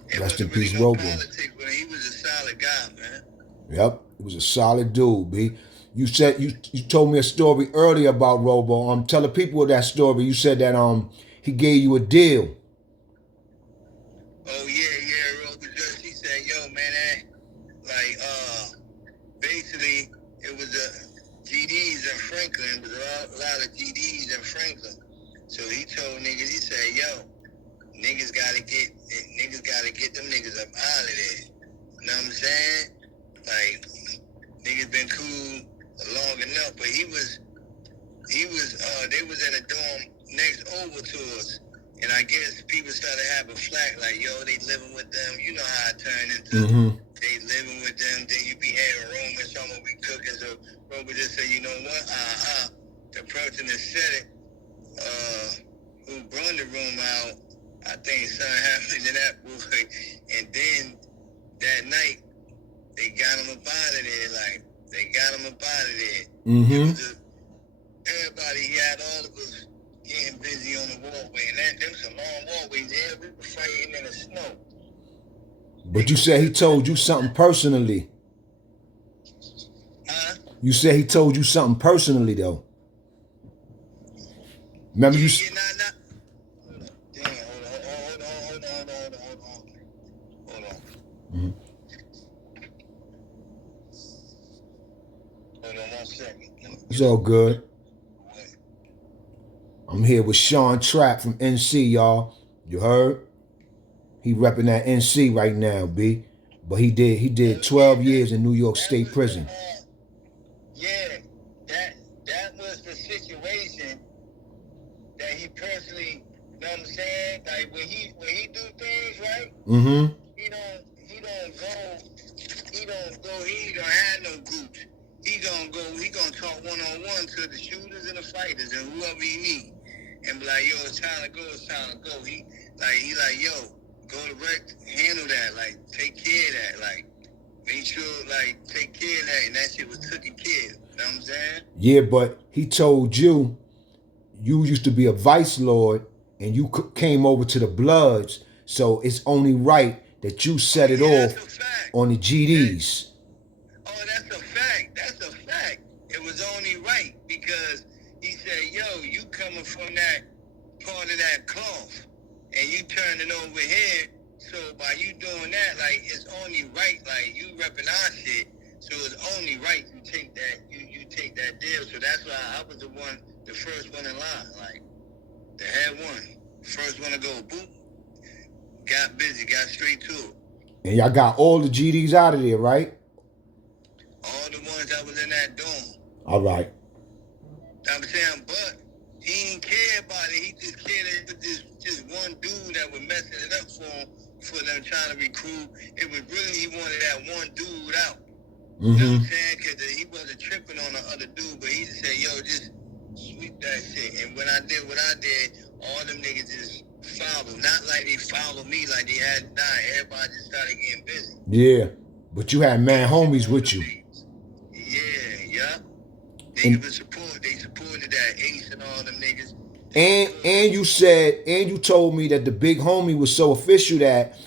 it Rest in wasn't really peace, no Robo. politics, but he was a solid guy, man. Yep, he was a solid dude, B. You said you told me a story earlier about Robo. Tell the people that story. You said that he gave you a deal. Oh yeah, Robo Just, he said, yo, man, basically it was GDs in Franklin. It was a lot of GDs in Franklin. So he told niggas, he said, yo, niggas gotta get them niggas up out of there. You know what I'm saying? Like, niggas been cool long enough, but they was in a dorm next over to us, and I guess people started having flack, like, yo, they living with them. You know how it turned into they living with them, then you be having room and someone be cooking. So Robo just said, you know what, the person that said it, who brought the room out, I think something happened to that boy, and then that night, they got him up out of there, like, they got him up out of there. Mm-hmm. Everybody, he had all of us getting busy on the walkway, and them some long walkways there, we were fighting in the snow. But you said he told you something personally. Huh? You said he told you something personally, though. Remember you... Damn, hold on. Mm-hmm. Hold on 1 second. It's all good. I'm here with Sean Trapp from NC, y'all. You heard? He repping that NC right now, B. But he did 12 years in New York State Prison. Yeah, that was the situation that he personally, you know what I'm saying? Like, when he do things, right? Mm-hmm. He don't have no groups. He gonna talk one-on-one to the shooters and the fighters and whoever he need. And be like, yo, it's time to go. He like, yo, go to rec, handle that, like, take care of that, like, make sure, like, take care of that, and that shit was taken care of. You know what I'm saying? Yeah, but he told you used to be a vice lord and you came over to the Bloods, so it's only right that you set it off on the GDs. That's a fact. It was only right because he said, yo, you coming from that part of that cloth and you turning over here, so by you doing that, like, it's only right, like, you repping our shit, so it's only right you take that, you take that deal. So that's why I was the first one in line, like, the head one, first one to go, boop, got busy, got straight to it. And y'all got all the GDs out of there, right? All the ones that was in that dome. All right. I'm saying, but he didn't care about it. He just cared that it was just one dude that was messing it up for him, for them trying to recruit. It was really, he wanted that one dude out. Mm-hmm. You know what I'm saying? Because he wasn't tripping on the other dude, but he just said, yo, just sweep that shit. And when I did what I did, all them niggas just followed. Not like they followed me like they had not. Everybody just started getting busy. Yeah, but you had man homies with you. They supported that Ace and all them niggas. And you told me that the big homie was so official that,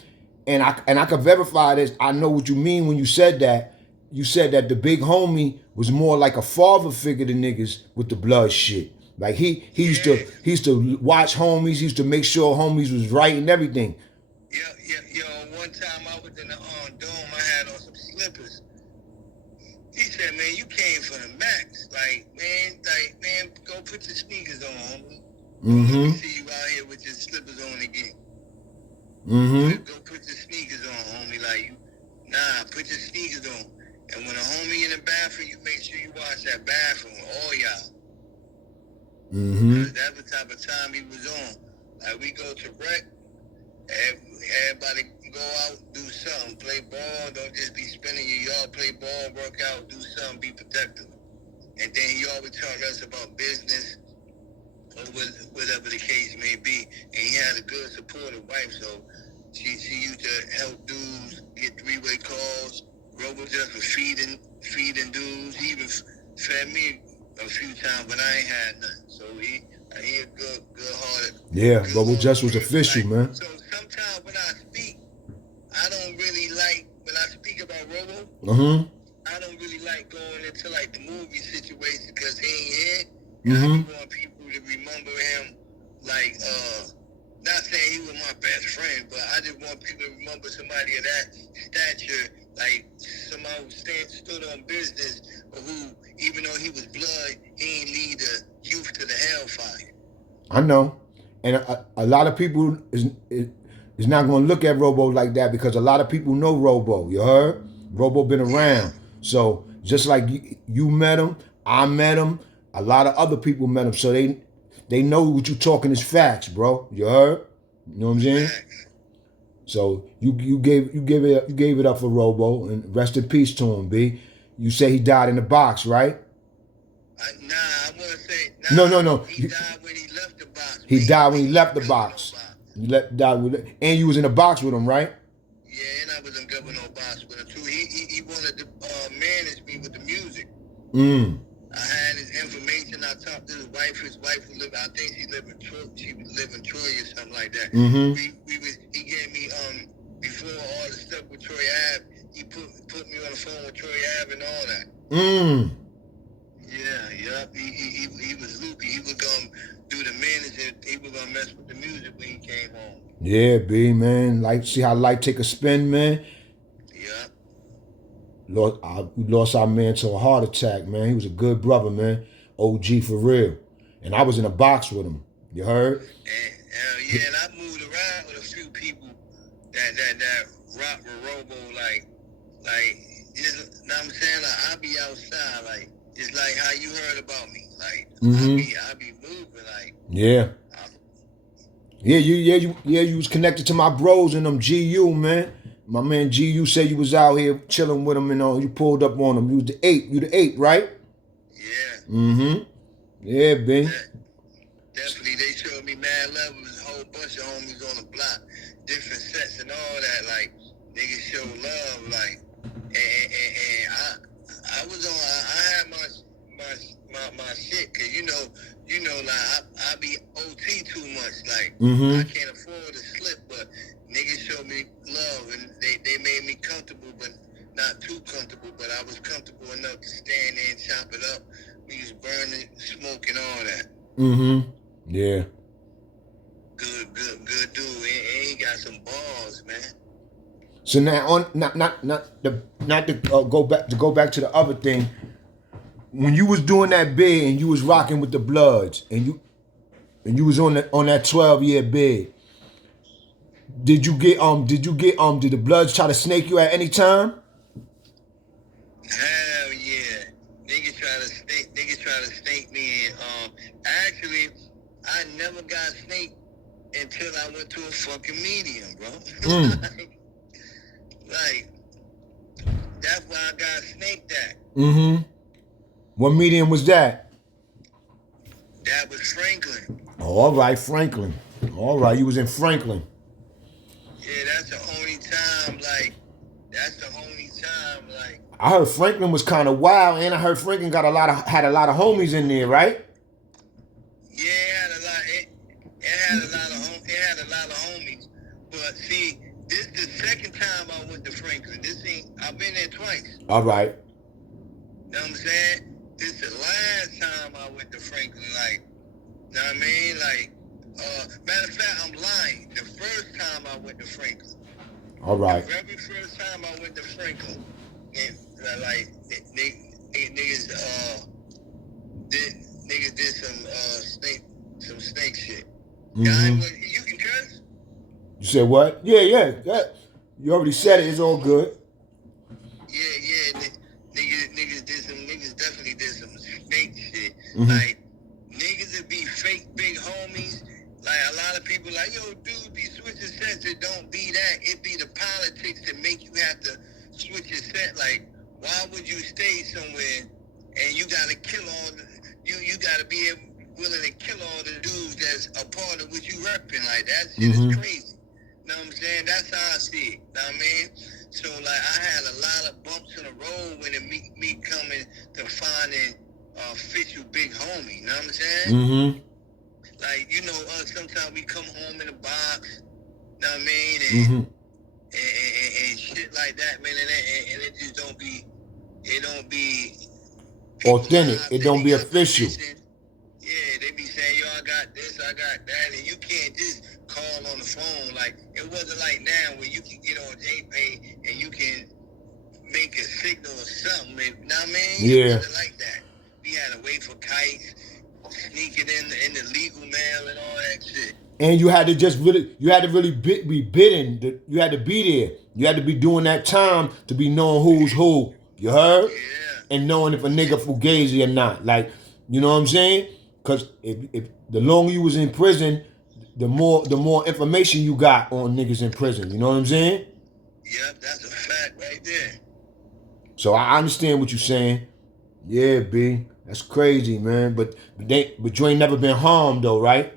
and I can verify this. I know what you mean when you said that. You said that the big homie was more like a father figure to niggas with the blood shit. Like he used to watch homies. He used to make sure homies was right and everything. Yo, one time I was in the dome, I had on some slippers. He said, man, you came for the max. Like, man, go put your sneakers on, homie. Let me see you out here with your slippers on again. Go put your sneakers on, homie. Like, put your sneakers on. And when a homie in the bathroom, you make sure you wash that bathroom, all y'all. That's the type of time he was on. Like, we go to rec, everybody go out, do something, play ball, don't just be spinning your yard, play ball, work out, do something, be productive. And then he always taught us about business, or whatever the case may be. And he had a good supportive wife, so she used to help dudes get three-way calls. Robo just was feeding dudes. He even fed me a few times, but I ain't had nothing. So he a good-hearted. Yeah, Robo just was official, man. So sometimes when I speak, I don't really like, when I speak about Robo, I don't really like going into like the movie situation because he ain't here. I want people to remember him like, not saying he was my best friend, but I just want people to remember somebody of that stature, like somebody who stood on business, or who, even though he was blood, he ain't lead the youth to the hellfire. I know. And a lot of people is not going to look at Robo like that because a lot of people know Robo. You heard? Robo been around. So just like you met him, I met him, a lot of other people met him. So they know what you talking is facts, bro. You heard? You know what I'm saying? Facts. So you gave it up for Robo, and rest in peace to him, B. You say he died in the box, right? I want to say No. He died when he left the box. He died when he left the box. And you was in the box with him, right? Yeah, and I was in Governor box with him too. He wanted to manage me with the music. I had his information. I talked to his wife. His wife was living, I think she lived in Troy. She was living in Troy or something like that. He gave me before all the stuff with Troy Ave. He put me on the phone with Troy Ave and all that. Yeah. He was loopy. He was gonna do the managing. He was gonna mess with the music when he came home. Yeah, B, man. Like, see how life take a spin, man. Yeah. We lost our man to a heart attack, man. He was a good brother, man. OG for real. And I was in a box with him. You heard? And I moved around with a few people that rock with Robo, like just, know what I'm saying? Like, I be outside, like, just like how you heard about me. Like, I be moving, like. Yeah. You was connected to my bros in them GU, man. My man GU said you was out here chilling with him and all. You pulled up on him. You the eight, right? Yeah. Yeah, B. Yeah. Definitely, they showed me mad love. It was a whole bunch of homies on the block, different sets and all that. Like, niggas show love, like, and I was on. I had my shit, cause you know, like I be OT too much. Like, I can't afford to slip, but niggas showed me love, and they made me comfortable, but not too comfortable. But I was comfortable enough to stand there and chop it up. We was burning, smoking, all that. Yeah. Good dude. And he got some balls, man. So now not to go back to the other thing. When you was doing that bid and you was rocking with the Bloods and you was on that 12-year bid, did the Bloods try to snake you at any time? Hell yeah. Niggas try to snake me, and actually I never got snaked until I went to a fucking medium, bro. like that's why I got snaked at. What medium was that? That was Franklin. Oh, all right, Franklin. All right, you was in Franklin. Yeah, that's the only time, like, I heard Franklin was kind of wild, and I heard Franklin had a lot of homies in there, right? Yeah, it had a lot. It had a lot of it had a lot of homies. But see, this the second time I went to Franklin. I've been there twice. All right. You know what I'm saying? This the last time I went to Franklin. Like, you know what I mean? Like, matter of fact, I'm lying. The first time I went to Franklin. All right. The very first time I went to Franklin, and like niggas did some snake shit. Mm-hmm. You can curse? You said what? Yeah. You already said it. It's all good. Yeah. Niggas definitely did some snake shit. Mm-hmm. Like, niggas would be fake big homies. Like, a lot of people like, yo, dude, be switching sets. It don't be that. It be the politics that make you have to switch your set. Like, why would you stay somewhere and you gotta kill all the, you gotta be willing to kill all the dudes that's a part of what you repping? Like, that shit is crazy. You know what I'm saying? That's how I see it. You know what I mean? So, like, I had a lot of bumps in the road when it me coming to finding official big homie. You know what I'm saying? Mm-hmm. Like, you know, sometimes we come home in a box, you know what I mean? And shit like that, man. And it just don't be, authentic. It don't be official. Yeah, they be saying, yo, I got this, I got that. And you can't just call on the phone. Like, it wasn't like now where you can get on JPay and you can make a signal or something. You know what I mean? Yeah. It wasn't like that. We had to wait for kites, sneak it in the legal mail and all that shit. And you had to really be bidding. You had to be there. You had to be doing that time to be knowing who's who. You heard? Yeah. And knowing if a nigga fugazi or not. Like, you know what I'm saying? Because if the longer you was in prison, the more information you got on niggas in prison. You know what I'm saying? Yep, that's a fact right there. So I understand what you're saying. Yeah, B. That's crazy, man. But you ain't never been harmed though, right?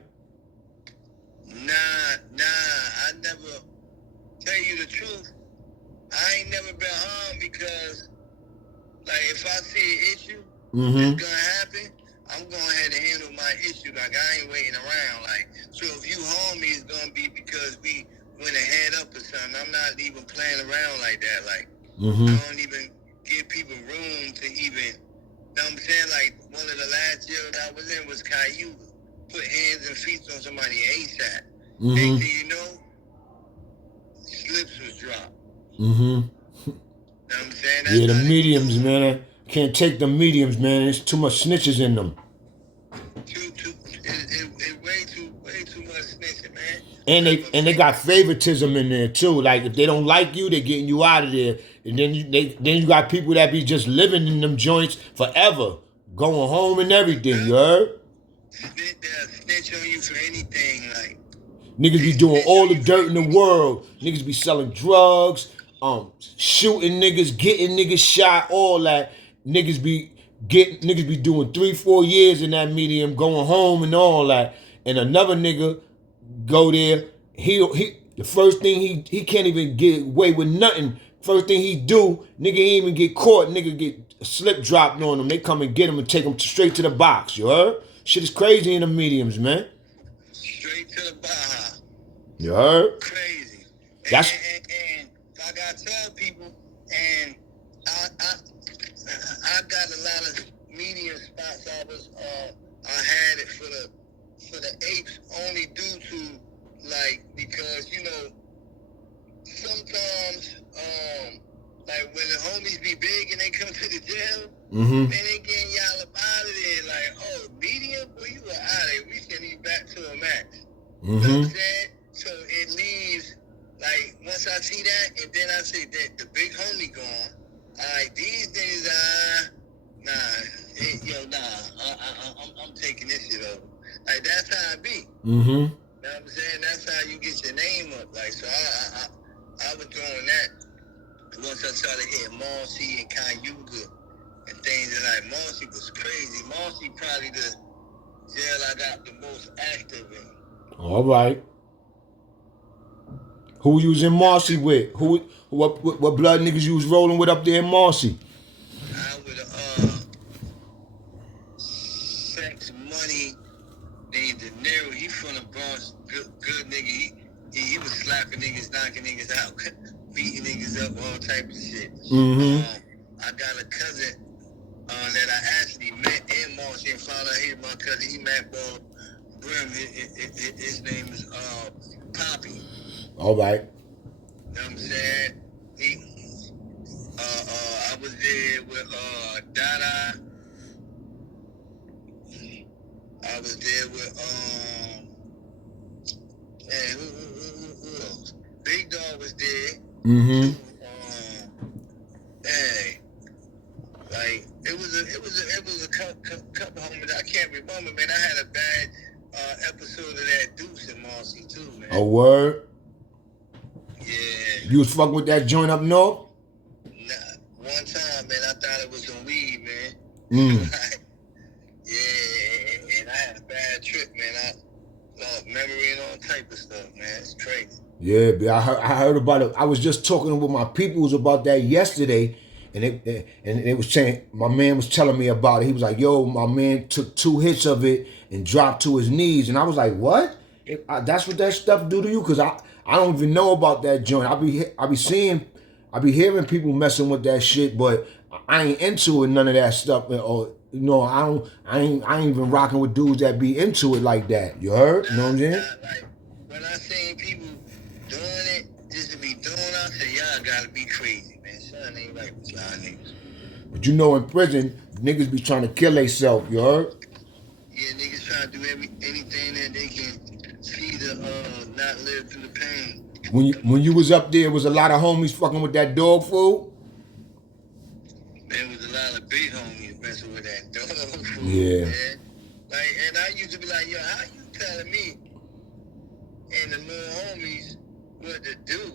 Nah, I never, tell you the truth, I ain't never been harmed because, like, if I see an issue that's gonna happen, I'm going ahead and handle my issue. Like, I ain't waiting around. Like, so if you harm me, it's gonna be because we went ahead up or something. I'm not even playing around like that. Like, I don't even give people room to even, you know what I'm saying? Like, one of the last jails I was in was Caillou. Put hands and feet on somebody ASAP. Next thing you know, slips was dropped. You know what I'm saying? That's Yeah, the mediums, man. I can't take the mediums, man. There's too much snitches in them. Way too much snitching, man. And they got favoritism in there too. Like if they don't like you, they getting you out of there. And then you got people that be just living in them joints forever, going home and everything. You heard? They'll snitch on you for anything, like. Niggas be doing all the dirt in the world. Niggas be selling drugs, shooting niggas, getting niggas shot, all that. Niggas be doing 3-4 years in that medium, going home and all that. And another nigga go there, he the first thing he can't even get away with nothing. First thing he do, nigga ain't even get caught, nigga get a slip dropped on him. They come and get him and take him straight to the box, you heard? Shit is crazy in the mediums, man. Straight to the Baja. You heard? Crazy. That's and I gotta tell people, and I got a lot of medium spots. I had it for the apes only due to, like, because, you know, sometimes like when the homies be big and they come to the jail, man, they getting y'all up out of there. Like, oh, medium, boy, you were out of there. We sending you back to a max. You know what I'm saying? So it leaves, like, once I see that, and then I say that the big homie gone. Alright, these niggas, I'm taking this shit over. Like, that's how it be. You know what I'm saying? That's how you get your name up. Like, so I was doing that. Once I started hitting Marcy and Cayuga and things, and like, Marcy was crazy. Marcy probably the jail I got the most active in. all right. Who you was in Marcy with? What blood niggas you was rolling with up there in Marcy? good nigga. He was slapping niggas, knocking niggas out, beating niggas up, all type of shit. I got a cousin that I actually met in Marcy and found out he was my cousin. He met Ball Brim. His name is Poppy. All right. You know what I'm saying? I was there with Dada. I was there with man, who else? Big Dog was there. Hey, like it was a couple homies. I can't remember, man. I had a bad episode of that Deuce in Marcy too, man. A word. Yeah. You was fucking with that joint up north? Nah, one time, man, I thought it was some weed, man. Yeah, and I had a bad trip, man. I lost memory and all type of stuff, man. It's crazy. Yeah, but I heard about it. I was just talking with my peoples about that yesterday, and it was saying, my man was telling me about it. He was like, yo, my man took 2 hits of it and dropped to his knees. And I was like, what? That's what that stuff do to you? Because I don't even know about that joint. I be hearing people messing with that shit, but I ain't into it, none of that stuff. Or I ain't even rocking with dudes that be into it like that. You heard? You know what I'm saying? Like, when I seen people doing it just to be doing it, I said, y'all gotta be crazy, man. Son ain't right with y'all niggas. But you know, in prison, niggas be trying to kill themselves. You heard? Yeah, niggas trying to do anything that they can see to not live through the pain. When you was up there, was a lot of homies fucking with that dog food? There was a lot of big homies messing with that dog food, Yeah. man. Like, and I used to be like, yo, how you telling me and the little homies what to do?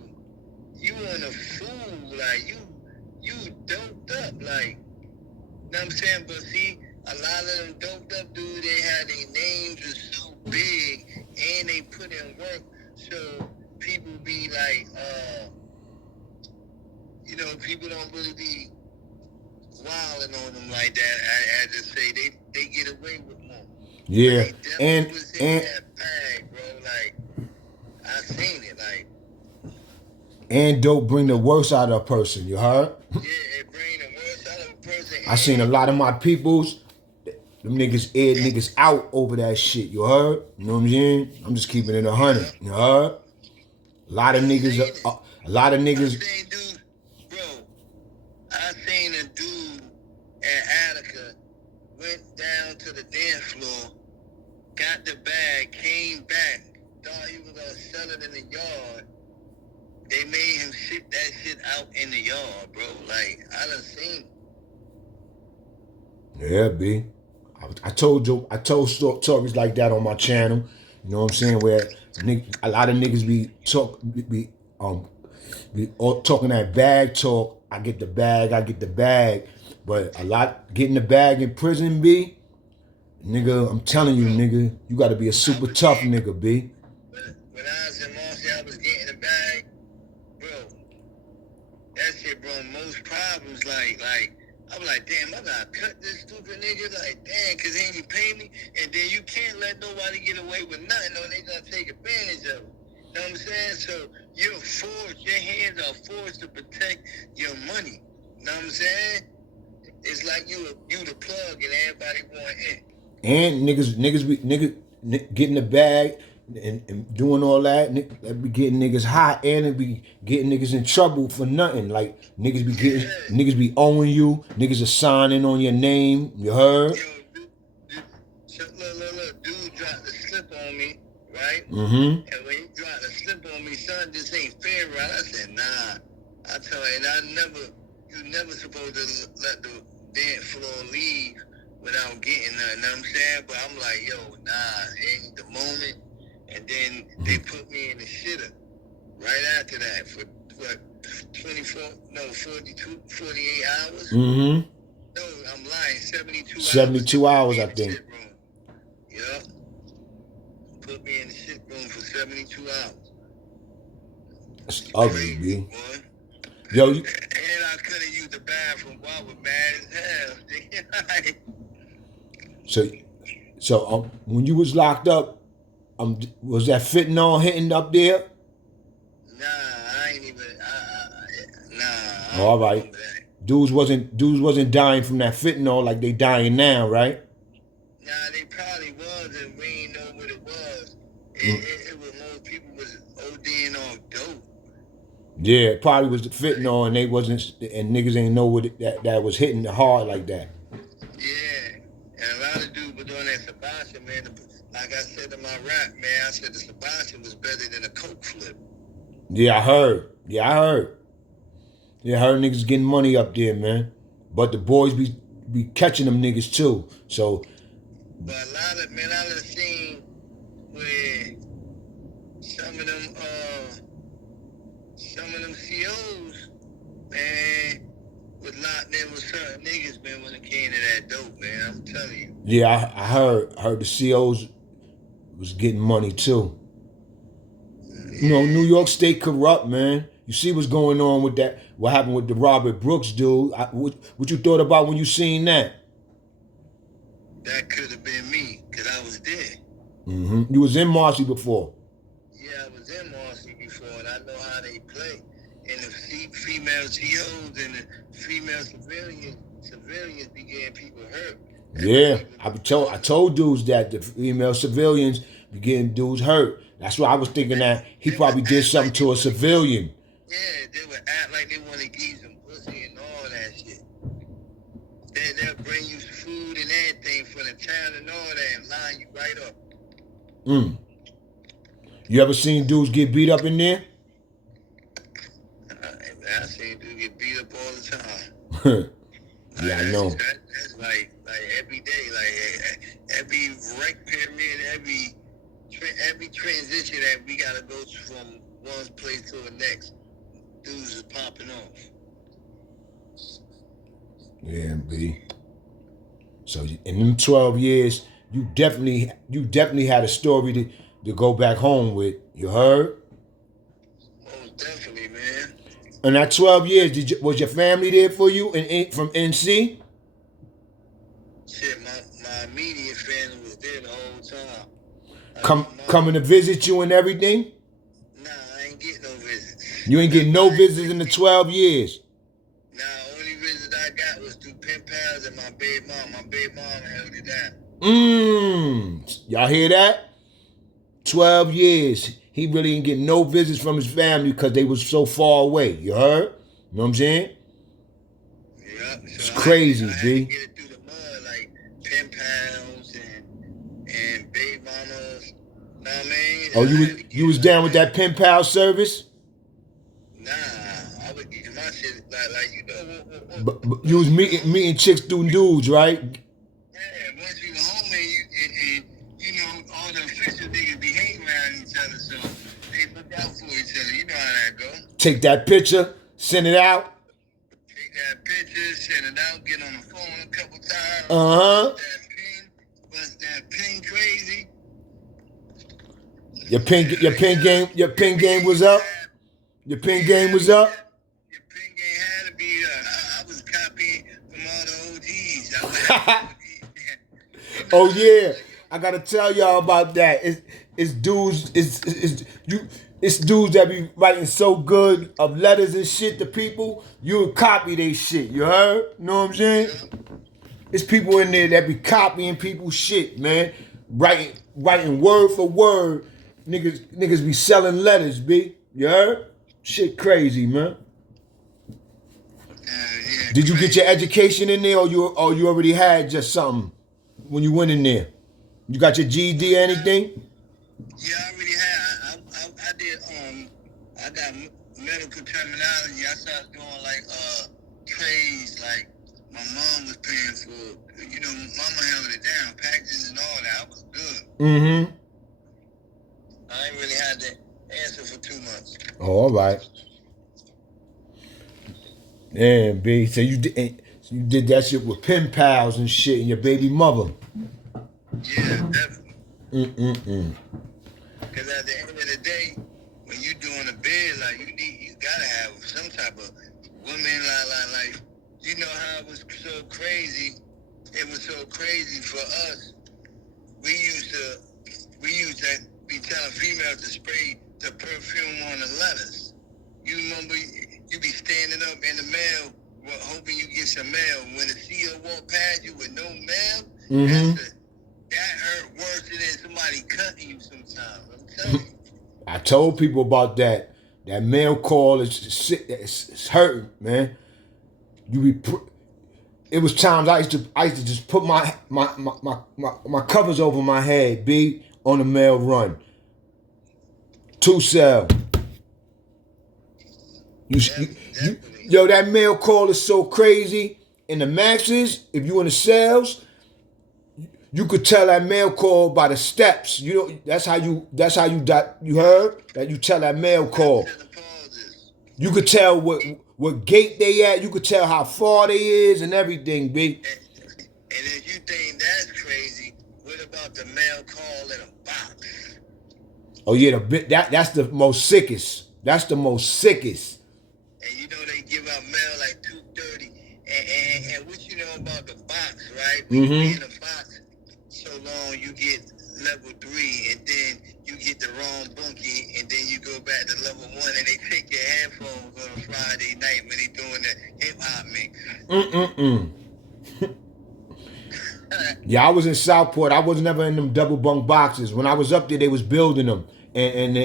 You on a fool, like you doped up, like, you know what I'm saying? But see, a lot of them doped up dudes, they had their names was so big and they put in work, so people be like, you know, people don't really be wilding on them like that. I just say they get away with more. Yeah, and was in that bag, bro. Like, I seen it. Like, and dope bring the worst out of a person. You heard? yeah, it bring the worst out of a person. I seen a lot of my peoples. Them niggas aired niggas out over that shit. You heard? You know what I'm saying? I'm just keeping it 100. You heard? A lot of niggas. I seen dude, bro. I seen a dude at Attica went down to the dance floor, got the bag, came back, thought he was gonna sell it in the yard. They made him ship that shit out in the yard, bro. Like, I done seen it. Yeah, B. I told stories like that on my channel. You know what I'm saying? Where a lot of niggas be all talking that bag talk. I get the bag. But a lot getting the bag in prison, B. Nigga, I'm telling you, nigga, you got to be a super tough nigga, B. When I was in Marcy, I was getting the bag, bro. That shit, bro. Most problems, like. I was like, damn, I gotta cut this stupid nigga. Like, damn, cause he ain't pay me. And then you can't let nobody get away with nothing, or they gonna take advantage of it. You know what I'm saying? So you're forced, your hands are forced to protect your money. You know what I'm saying? It's like you the plug and everybody want in. And niggas getting the bag and doing all that, be getting niggas hot, and it be getting niggas in trouble for nothing. Like niggas be owing you, niggas are signing on your name. You heard? Yo, look, dude dropped the slip on me, right? Mm-hmm. And when he dropped the slip on me, son, this ain't fair, right? I said, nah. I tell you, and you never supposed to let the dance floor leave without getting nothing. You know what I'm saying? But I'm like, yo, nah, ain't the moment. And then they put me in the shitter right after that for what, 48 hours? Mm-hmm. No, I'm lying, 72 hours. 72 hours, I think. Yup. Put me in the shit room for 72 hours. That's ugly, B. Boy. Yo, and I couldn't use the bathroom. I was mad as hell. so when you was locked up, Was that fentanyl hitting up there? Nah, I ain't even. Nah, I All don't right. remember that. Dudes wasn't dying from that fentanyl like they dying now, right? Nah, they probably was, and we ain't know what it was. It was most people was ODing off dope. Yeah, it probably was the fentanyl, and they wasn't, and niggas ain't know what that was hitting hard like that. Yeah, and a lot of dudes were doing that Sebastian, man. Like I said in my rap, man, I said the Sebastian was better than a coke flip. Yeah, I heard. Yeah, I heard niggas getting money up there, man. But the boys be catching them niggas too. So, But a lot of, man, I done seen where some of them COs, man, was locked in with certain niggas, man, when it came to that dope, man. I'm telling you. yeah, I heard the COs was getting money too. You know, New York State corrupt, man. You see what's going on with that? What happened with the Robert Brooks dude? What you thought about when you seen that? That could have been me, because I was there. Mm-hmm. You was in Marcy before. Yeah, I was in Marcy before, and I know how they play. And the female COs and the female civilians be getting people hurt. Yeah, I told dudes that the female civilians be getting dudes hurt. That's why I was thinking that he probably did something to a civilian. Yeah, they would act like they want to give you some pussy and all that shit. They'll bring you food and everything for the town and all that and line you right up. You ever seen dudes get beat up in there? I seen dudes get beat up all the time. Yeah, I know. That's like every day, like every rec period, every transition that we gotta go from one place to the next, dudes is popping off. Yeah, B. So in them 12 years, you definitely had a story to go back home with. You heard? Oh, definitely, man. In that 12 years, was your family there for you from NC? Shit, my immediate family was there the whole time. Coming to visit you and everything? Nah, I ain't get no visits. You ain't getting no visits in the 12 years? Nah, only visit I got was through pen pals and my baby mom. My baby mom held it down. Y'all hear that? 12 years. He really didn't get no visits from his family because they was so far away. You heard? You know what I'm saying? Yeah. So It's crazy, I had B. to get it through the mud, like pen pals and baby mamas. Know what I mean? Oh, And you was down with that pen pal service? Nah, I was getting my shit like you know what. But you was meeting chicks through dudes, right? Yeah, once you home and you know all the official niggas be hating around each other, so they look out for each other. You know how that go. Take that picture, send it out. Take that picture, send it out, get on the phone a couple times. Uh-huh. Bust that pin crazy. Your pin game was up. Your pin game was up. Your pin game had to be I was copying from all the OGs. Oh yeah, I gotta tell y'all about that. It's dudes that be writing so good of letters and shit to people. You would copy they shit. You heard? Know what I'm saying? It's people in there that be copying people's shit, man. Writing word for word. Niggas be selling letters, B. You heard? Shit crazy, man. Yeah, Did you get your education in there, or you already had just something when you went in there? You got your GED or anything? Yeah, I already had. I did. I got medical terminology. I started doing like trades. Like my mom was paying for. You know, mama held it down, packages and all that. I was good. Mm-hmm. I ain't really had to answer for 2 months. Oh, all right. Damn, B. So you did that shit with pen pals and shit and your baby mother. Yeah, definitely. Mm-mm-mm. Because at the end of the day, when you doing a bid, like you gotta have some type of woman like you know how it was so crazy. It was so crazy for us. We used to be telling females to spray the perfume on the letters. You remember, you be standing up in the mail, hoping you get some mail. When the CEO walk past you with no mail, that hurt worse than somebody cutting you sometimes. I'm telling you. I told people about that. That mail call it's hurting, man. It was times I used to just put my covers over my head, B, on the mail run. 2 cell. Yo, that mail call is so crazy. In the maxes, if you in the cells, you could tell that mail call by the steps. You know, that's how you heard that you tell that mail call. You could tell what gate they at. You could tell how far they is and everything, B. And if you think that's crazy, what about the mail call in a box? Oh yeah, that's the most sickest. That's the most sickest. And you know they give out mail like 2:30. And what you know about the box, right? When you be in a box so long, you get level 3, and then you get the wrong bunkie, and then you go back to level 1, and they take your headphones on a Friday night when they doing the hip hop mix. Yeah, I was in Southport. I was never in them double bunk boxes. When I was up there, they was building them and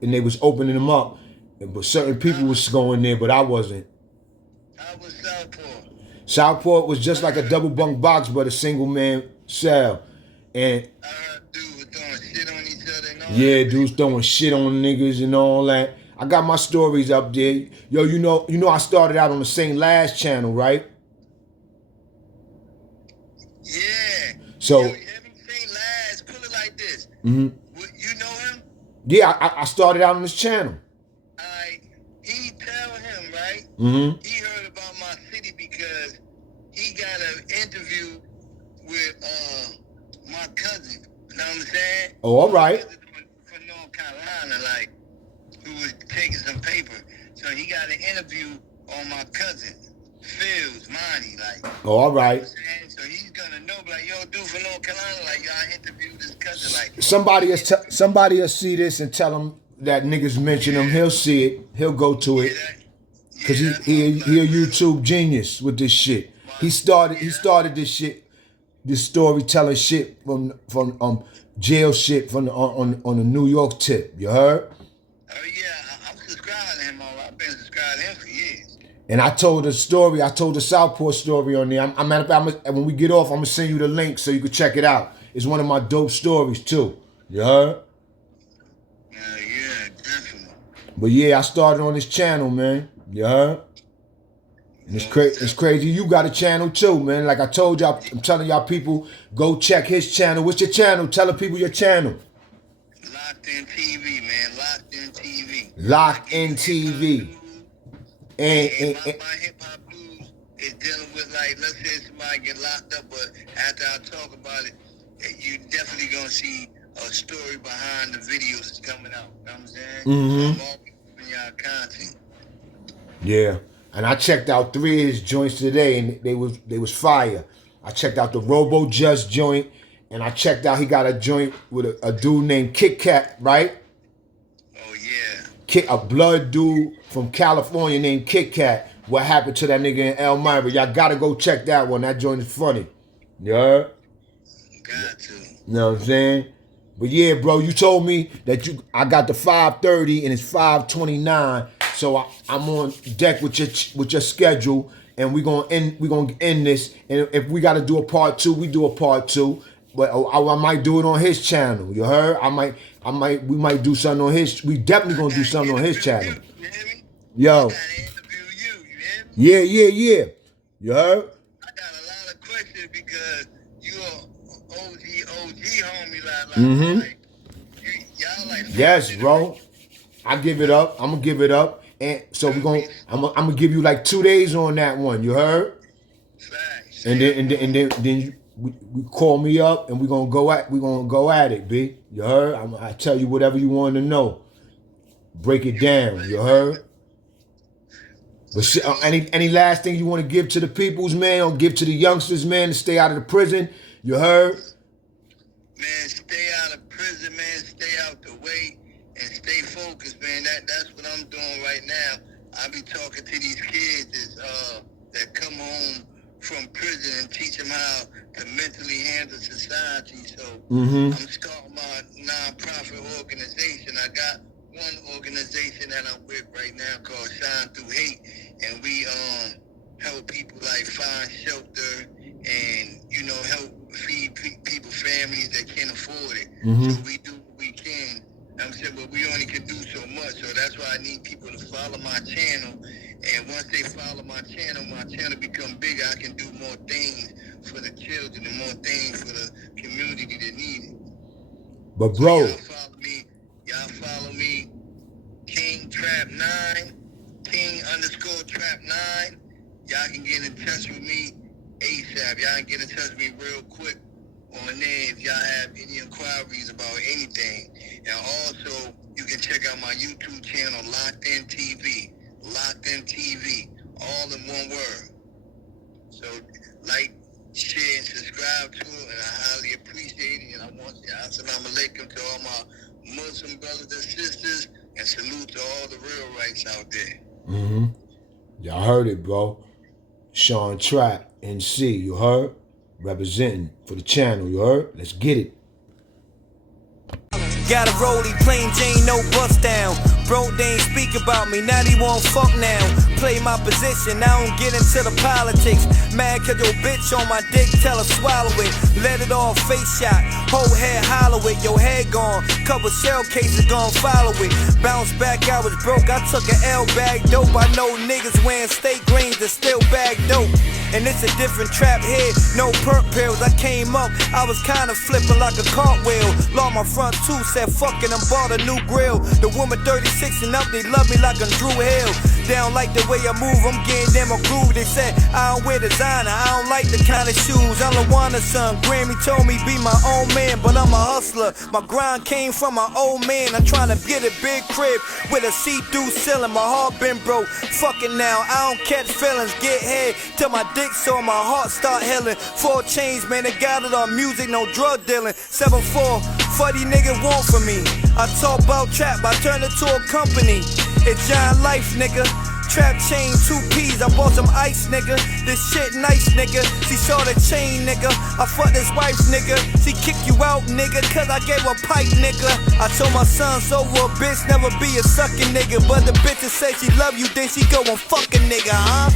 they was opening them up. But certain people was going there, but I wasn't. How was Southport? Southport was just like a double bunk box, but a single man cell. And Dude was throwing shit on each other and all yeah, that. dudes throwing shit on niggas and all that. I got my stories up there. Yo, you know I started out on the St. Laz channel, right? Yeah. So Yo, you haven't seen Laz? Put it like this. You know him? yeah, I started out on this channel. He tell him, right? He heard about my city because he got an interview with my cousin. You know what I'm saying? Oh, all right. From North Carolina, like, who was taking some paper. So he got an interview on my cousin, Phil's, Monty, like. Oh, all right. You know what I'm saying? So he's gonna know, like, yo, dude from North Carolina, like, I interviewed this cousin, like. Somebody will see this and tell him that niggas mention him. He'll see it. He'll go to it. Cause he a YouTube genius with this shit. He started this shit, this storytelling shit from jail shit from on the New York tip. You heard? Oh yeah, I'm subscribed to him. I've been subscribed to him for years. And I told the story. I told the Southport story on there. When we get off, I'm gonna send you the link so you can check it out. It's one of my dope stories too. You heard? Yeah, definitely. But yeah, I started on this channel, man. You heard? And it's crazy. You got a channel too, man. Like I told y'all, I'm telling y'all people, go check his channel. What's your channel? Tell the people your channel. Locked In TV, man. Locked In TV. Locked In TV. And my hip hop blues is dealing with, like, let's say somebody get locked up, but after I talk about it, you definitely gonna see a story behind the videos that's coming out. You know what I'm saying? So I'm all giving y'all content. Yeah. And I checked out 3 of his joints today, and they was fire. I checked out the Robo Just joint, and I checked out he got a joint with a dude named Kit Kat, right? Oh yeah. A blood dude from California named Kit Kat. What happened to that nigga in Elmira? Y'all gotta go check that one. That joint is funny. Yeah? Got to. You know what I'm saying? But yeah, bro, you told me that I got the 5:30 and it's 5:29. So I'm on deck with your schedule, and we're gonna end this. And if we gotta do a part 2, we do a part 2. But I might do it on his channel. You heard? We might do something on his. We definitely gonna do something on his channel. You hear me? Yo. I gotta interview you. You hear me? Yeah. You heard? I got a lot of questions because you are OG homie, like y'all like. Yes, bro. I give it up. I'm gonna give it up. And so I'm gonna give you like 2 days on that one. You heard? Facts. And then we call me up and we're gonna go at it, B. You heard? I tell you whatever you want to know. Break it down. You heard? But shit, any last thing you want to give to the peoples, man, or give to the youngsters, man, to stay out of the prison? You heard? Man, stay out of prison. prison, man. Stay out the way and stay focused, man. That's what I'm doing right now. I be talking to these kids that come home from prison and teach them how to mentally handle society. So I'm starting my non-profit organization. I got one organization that I'm with right now called Shine Through Hate, and we help people like find shelter and, you know, help feed people, families that can't afford it. So we do what we can. I'm saying, but we only can do so much. So that's why I need people to follow my channel. And once they follow my channel become bigger. I can do more things for the children and more things for the community that need it. But bro, So y'all follow me, King Trap 9, King_Trap 9. Y'all can get in touch with me ASAP. Y'all can get in touch with me real quick on there if y'all have any inquiries about anything. And also, you can check out my YouTube channel, Locked In TV. Locked In TV, all in one word. So, like, share, and subscribe to it, and I highly appreciate it. And I want to say assalamu alaikum to all my Muslim brothers and sisters, and salute to all the real rights out there. Y'all heard it, bro. Sean Trap, NC, you heard? Representing for the channel, you heard? Let's get it. Got a rollie, plain Jane, no bust down. Bro, they ain't speak about me, now they won't fuck now. Play my position, I don't get into the politics. Mad cause your bitch on my dick, tell her swallow it. Let it all face shot, whole head hollow it. Your head gone, couple shell cases gon' follow it. Bounce back, I was broke, I took an L bag dope. I know niggas wearing state greens that still bag dope. And it's a different trap here, no perk pills. I came up, I was kinda flipping like a cartwheel. Lost my front tooth, said fucking and bought a new grill. The woman 36 and up, they love me like I'm Drew Hill. They don't like the way I move, I'm getting them a groove. They said I don't wear designer, I don't like the kind of shoes. I'm Lawana's son, Grammy told me be my own man, but I'm a hustler. My grind came from my old man. I'm trying to get a big crib with a see-through ceiling. My heart been broke, fucking now, I don't catch feelings. Get head till my dick so my heart start healing. 4 chains, man, they got it on music, no drug dealing. 7-4, funny nigga want from me. I talk about trap, I turn it to a company. It's giant life, nigga. Trap chain, 2 P's, I bought some ice, nigga. This shit nice, nigga. She saw the chain, nigga. I fucked this wife, nigga. She kick you out, nigga, cause I gave her pipe, nigga. I told my son, so a bitch never be a sucking nigga. But the bitch that say she love you, then she go and fuck a nigga, huh?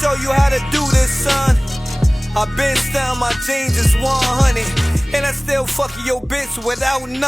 Show you how to do this, son. I been style, my jeans is 100. And I still fucking your bitch without none.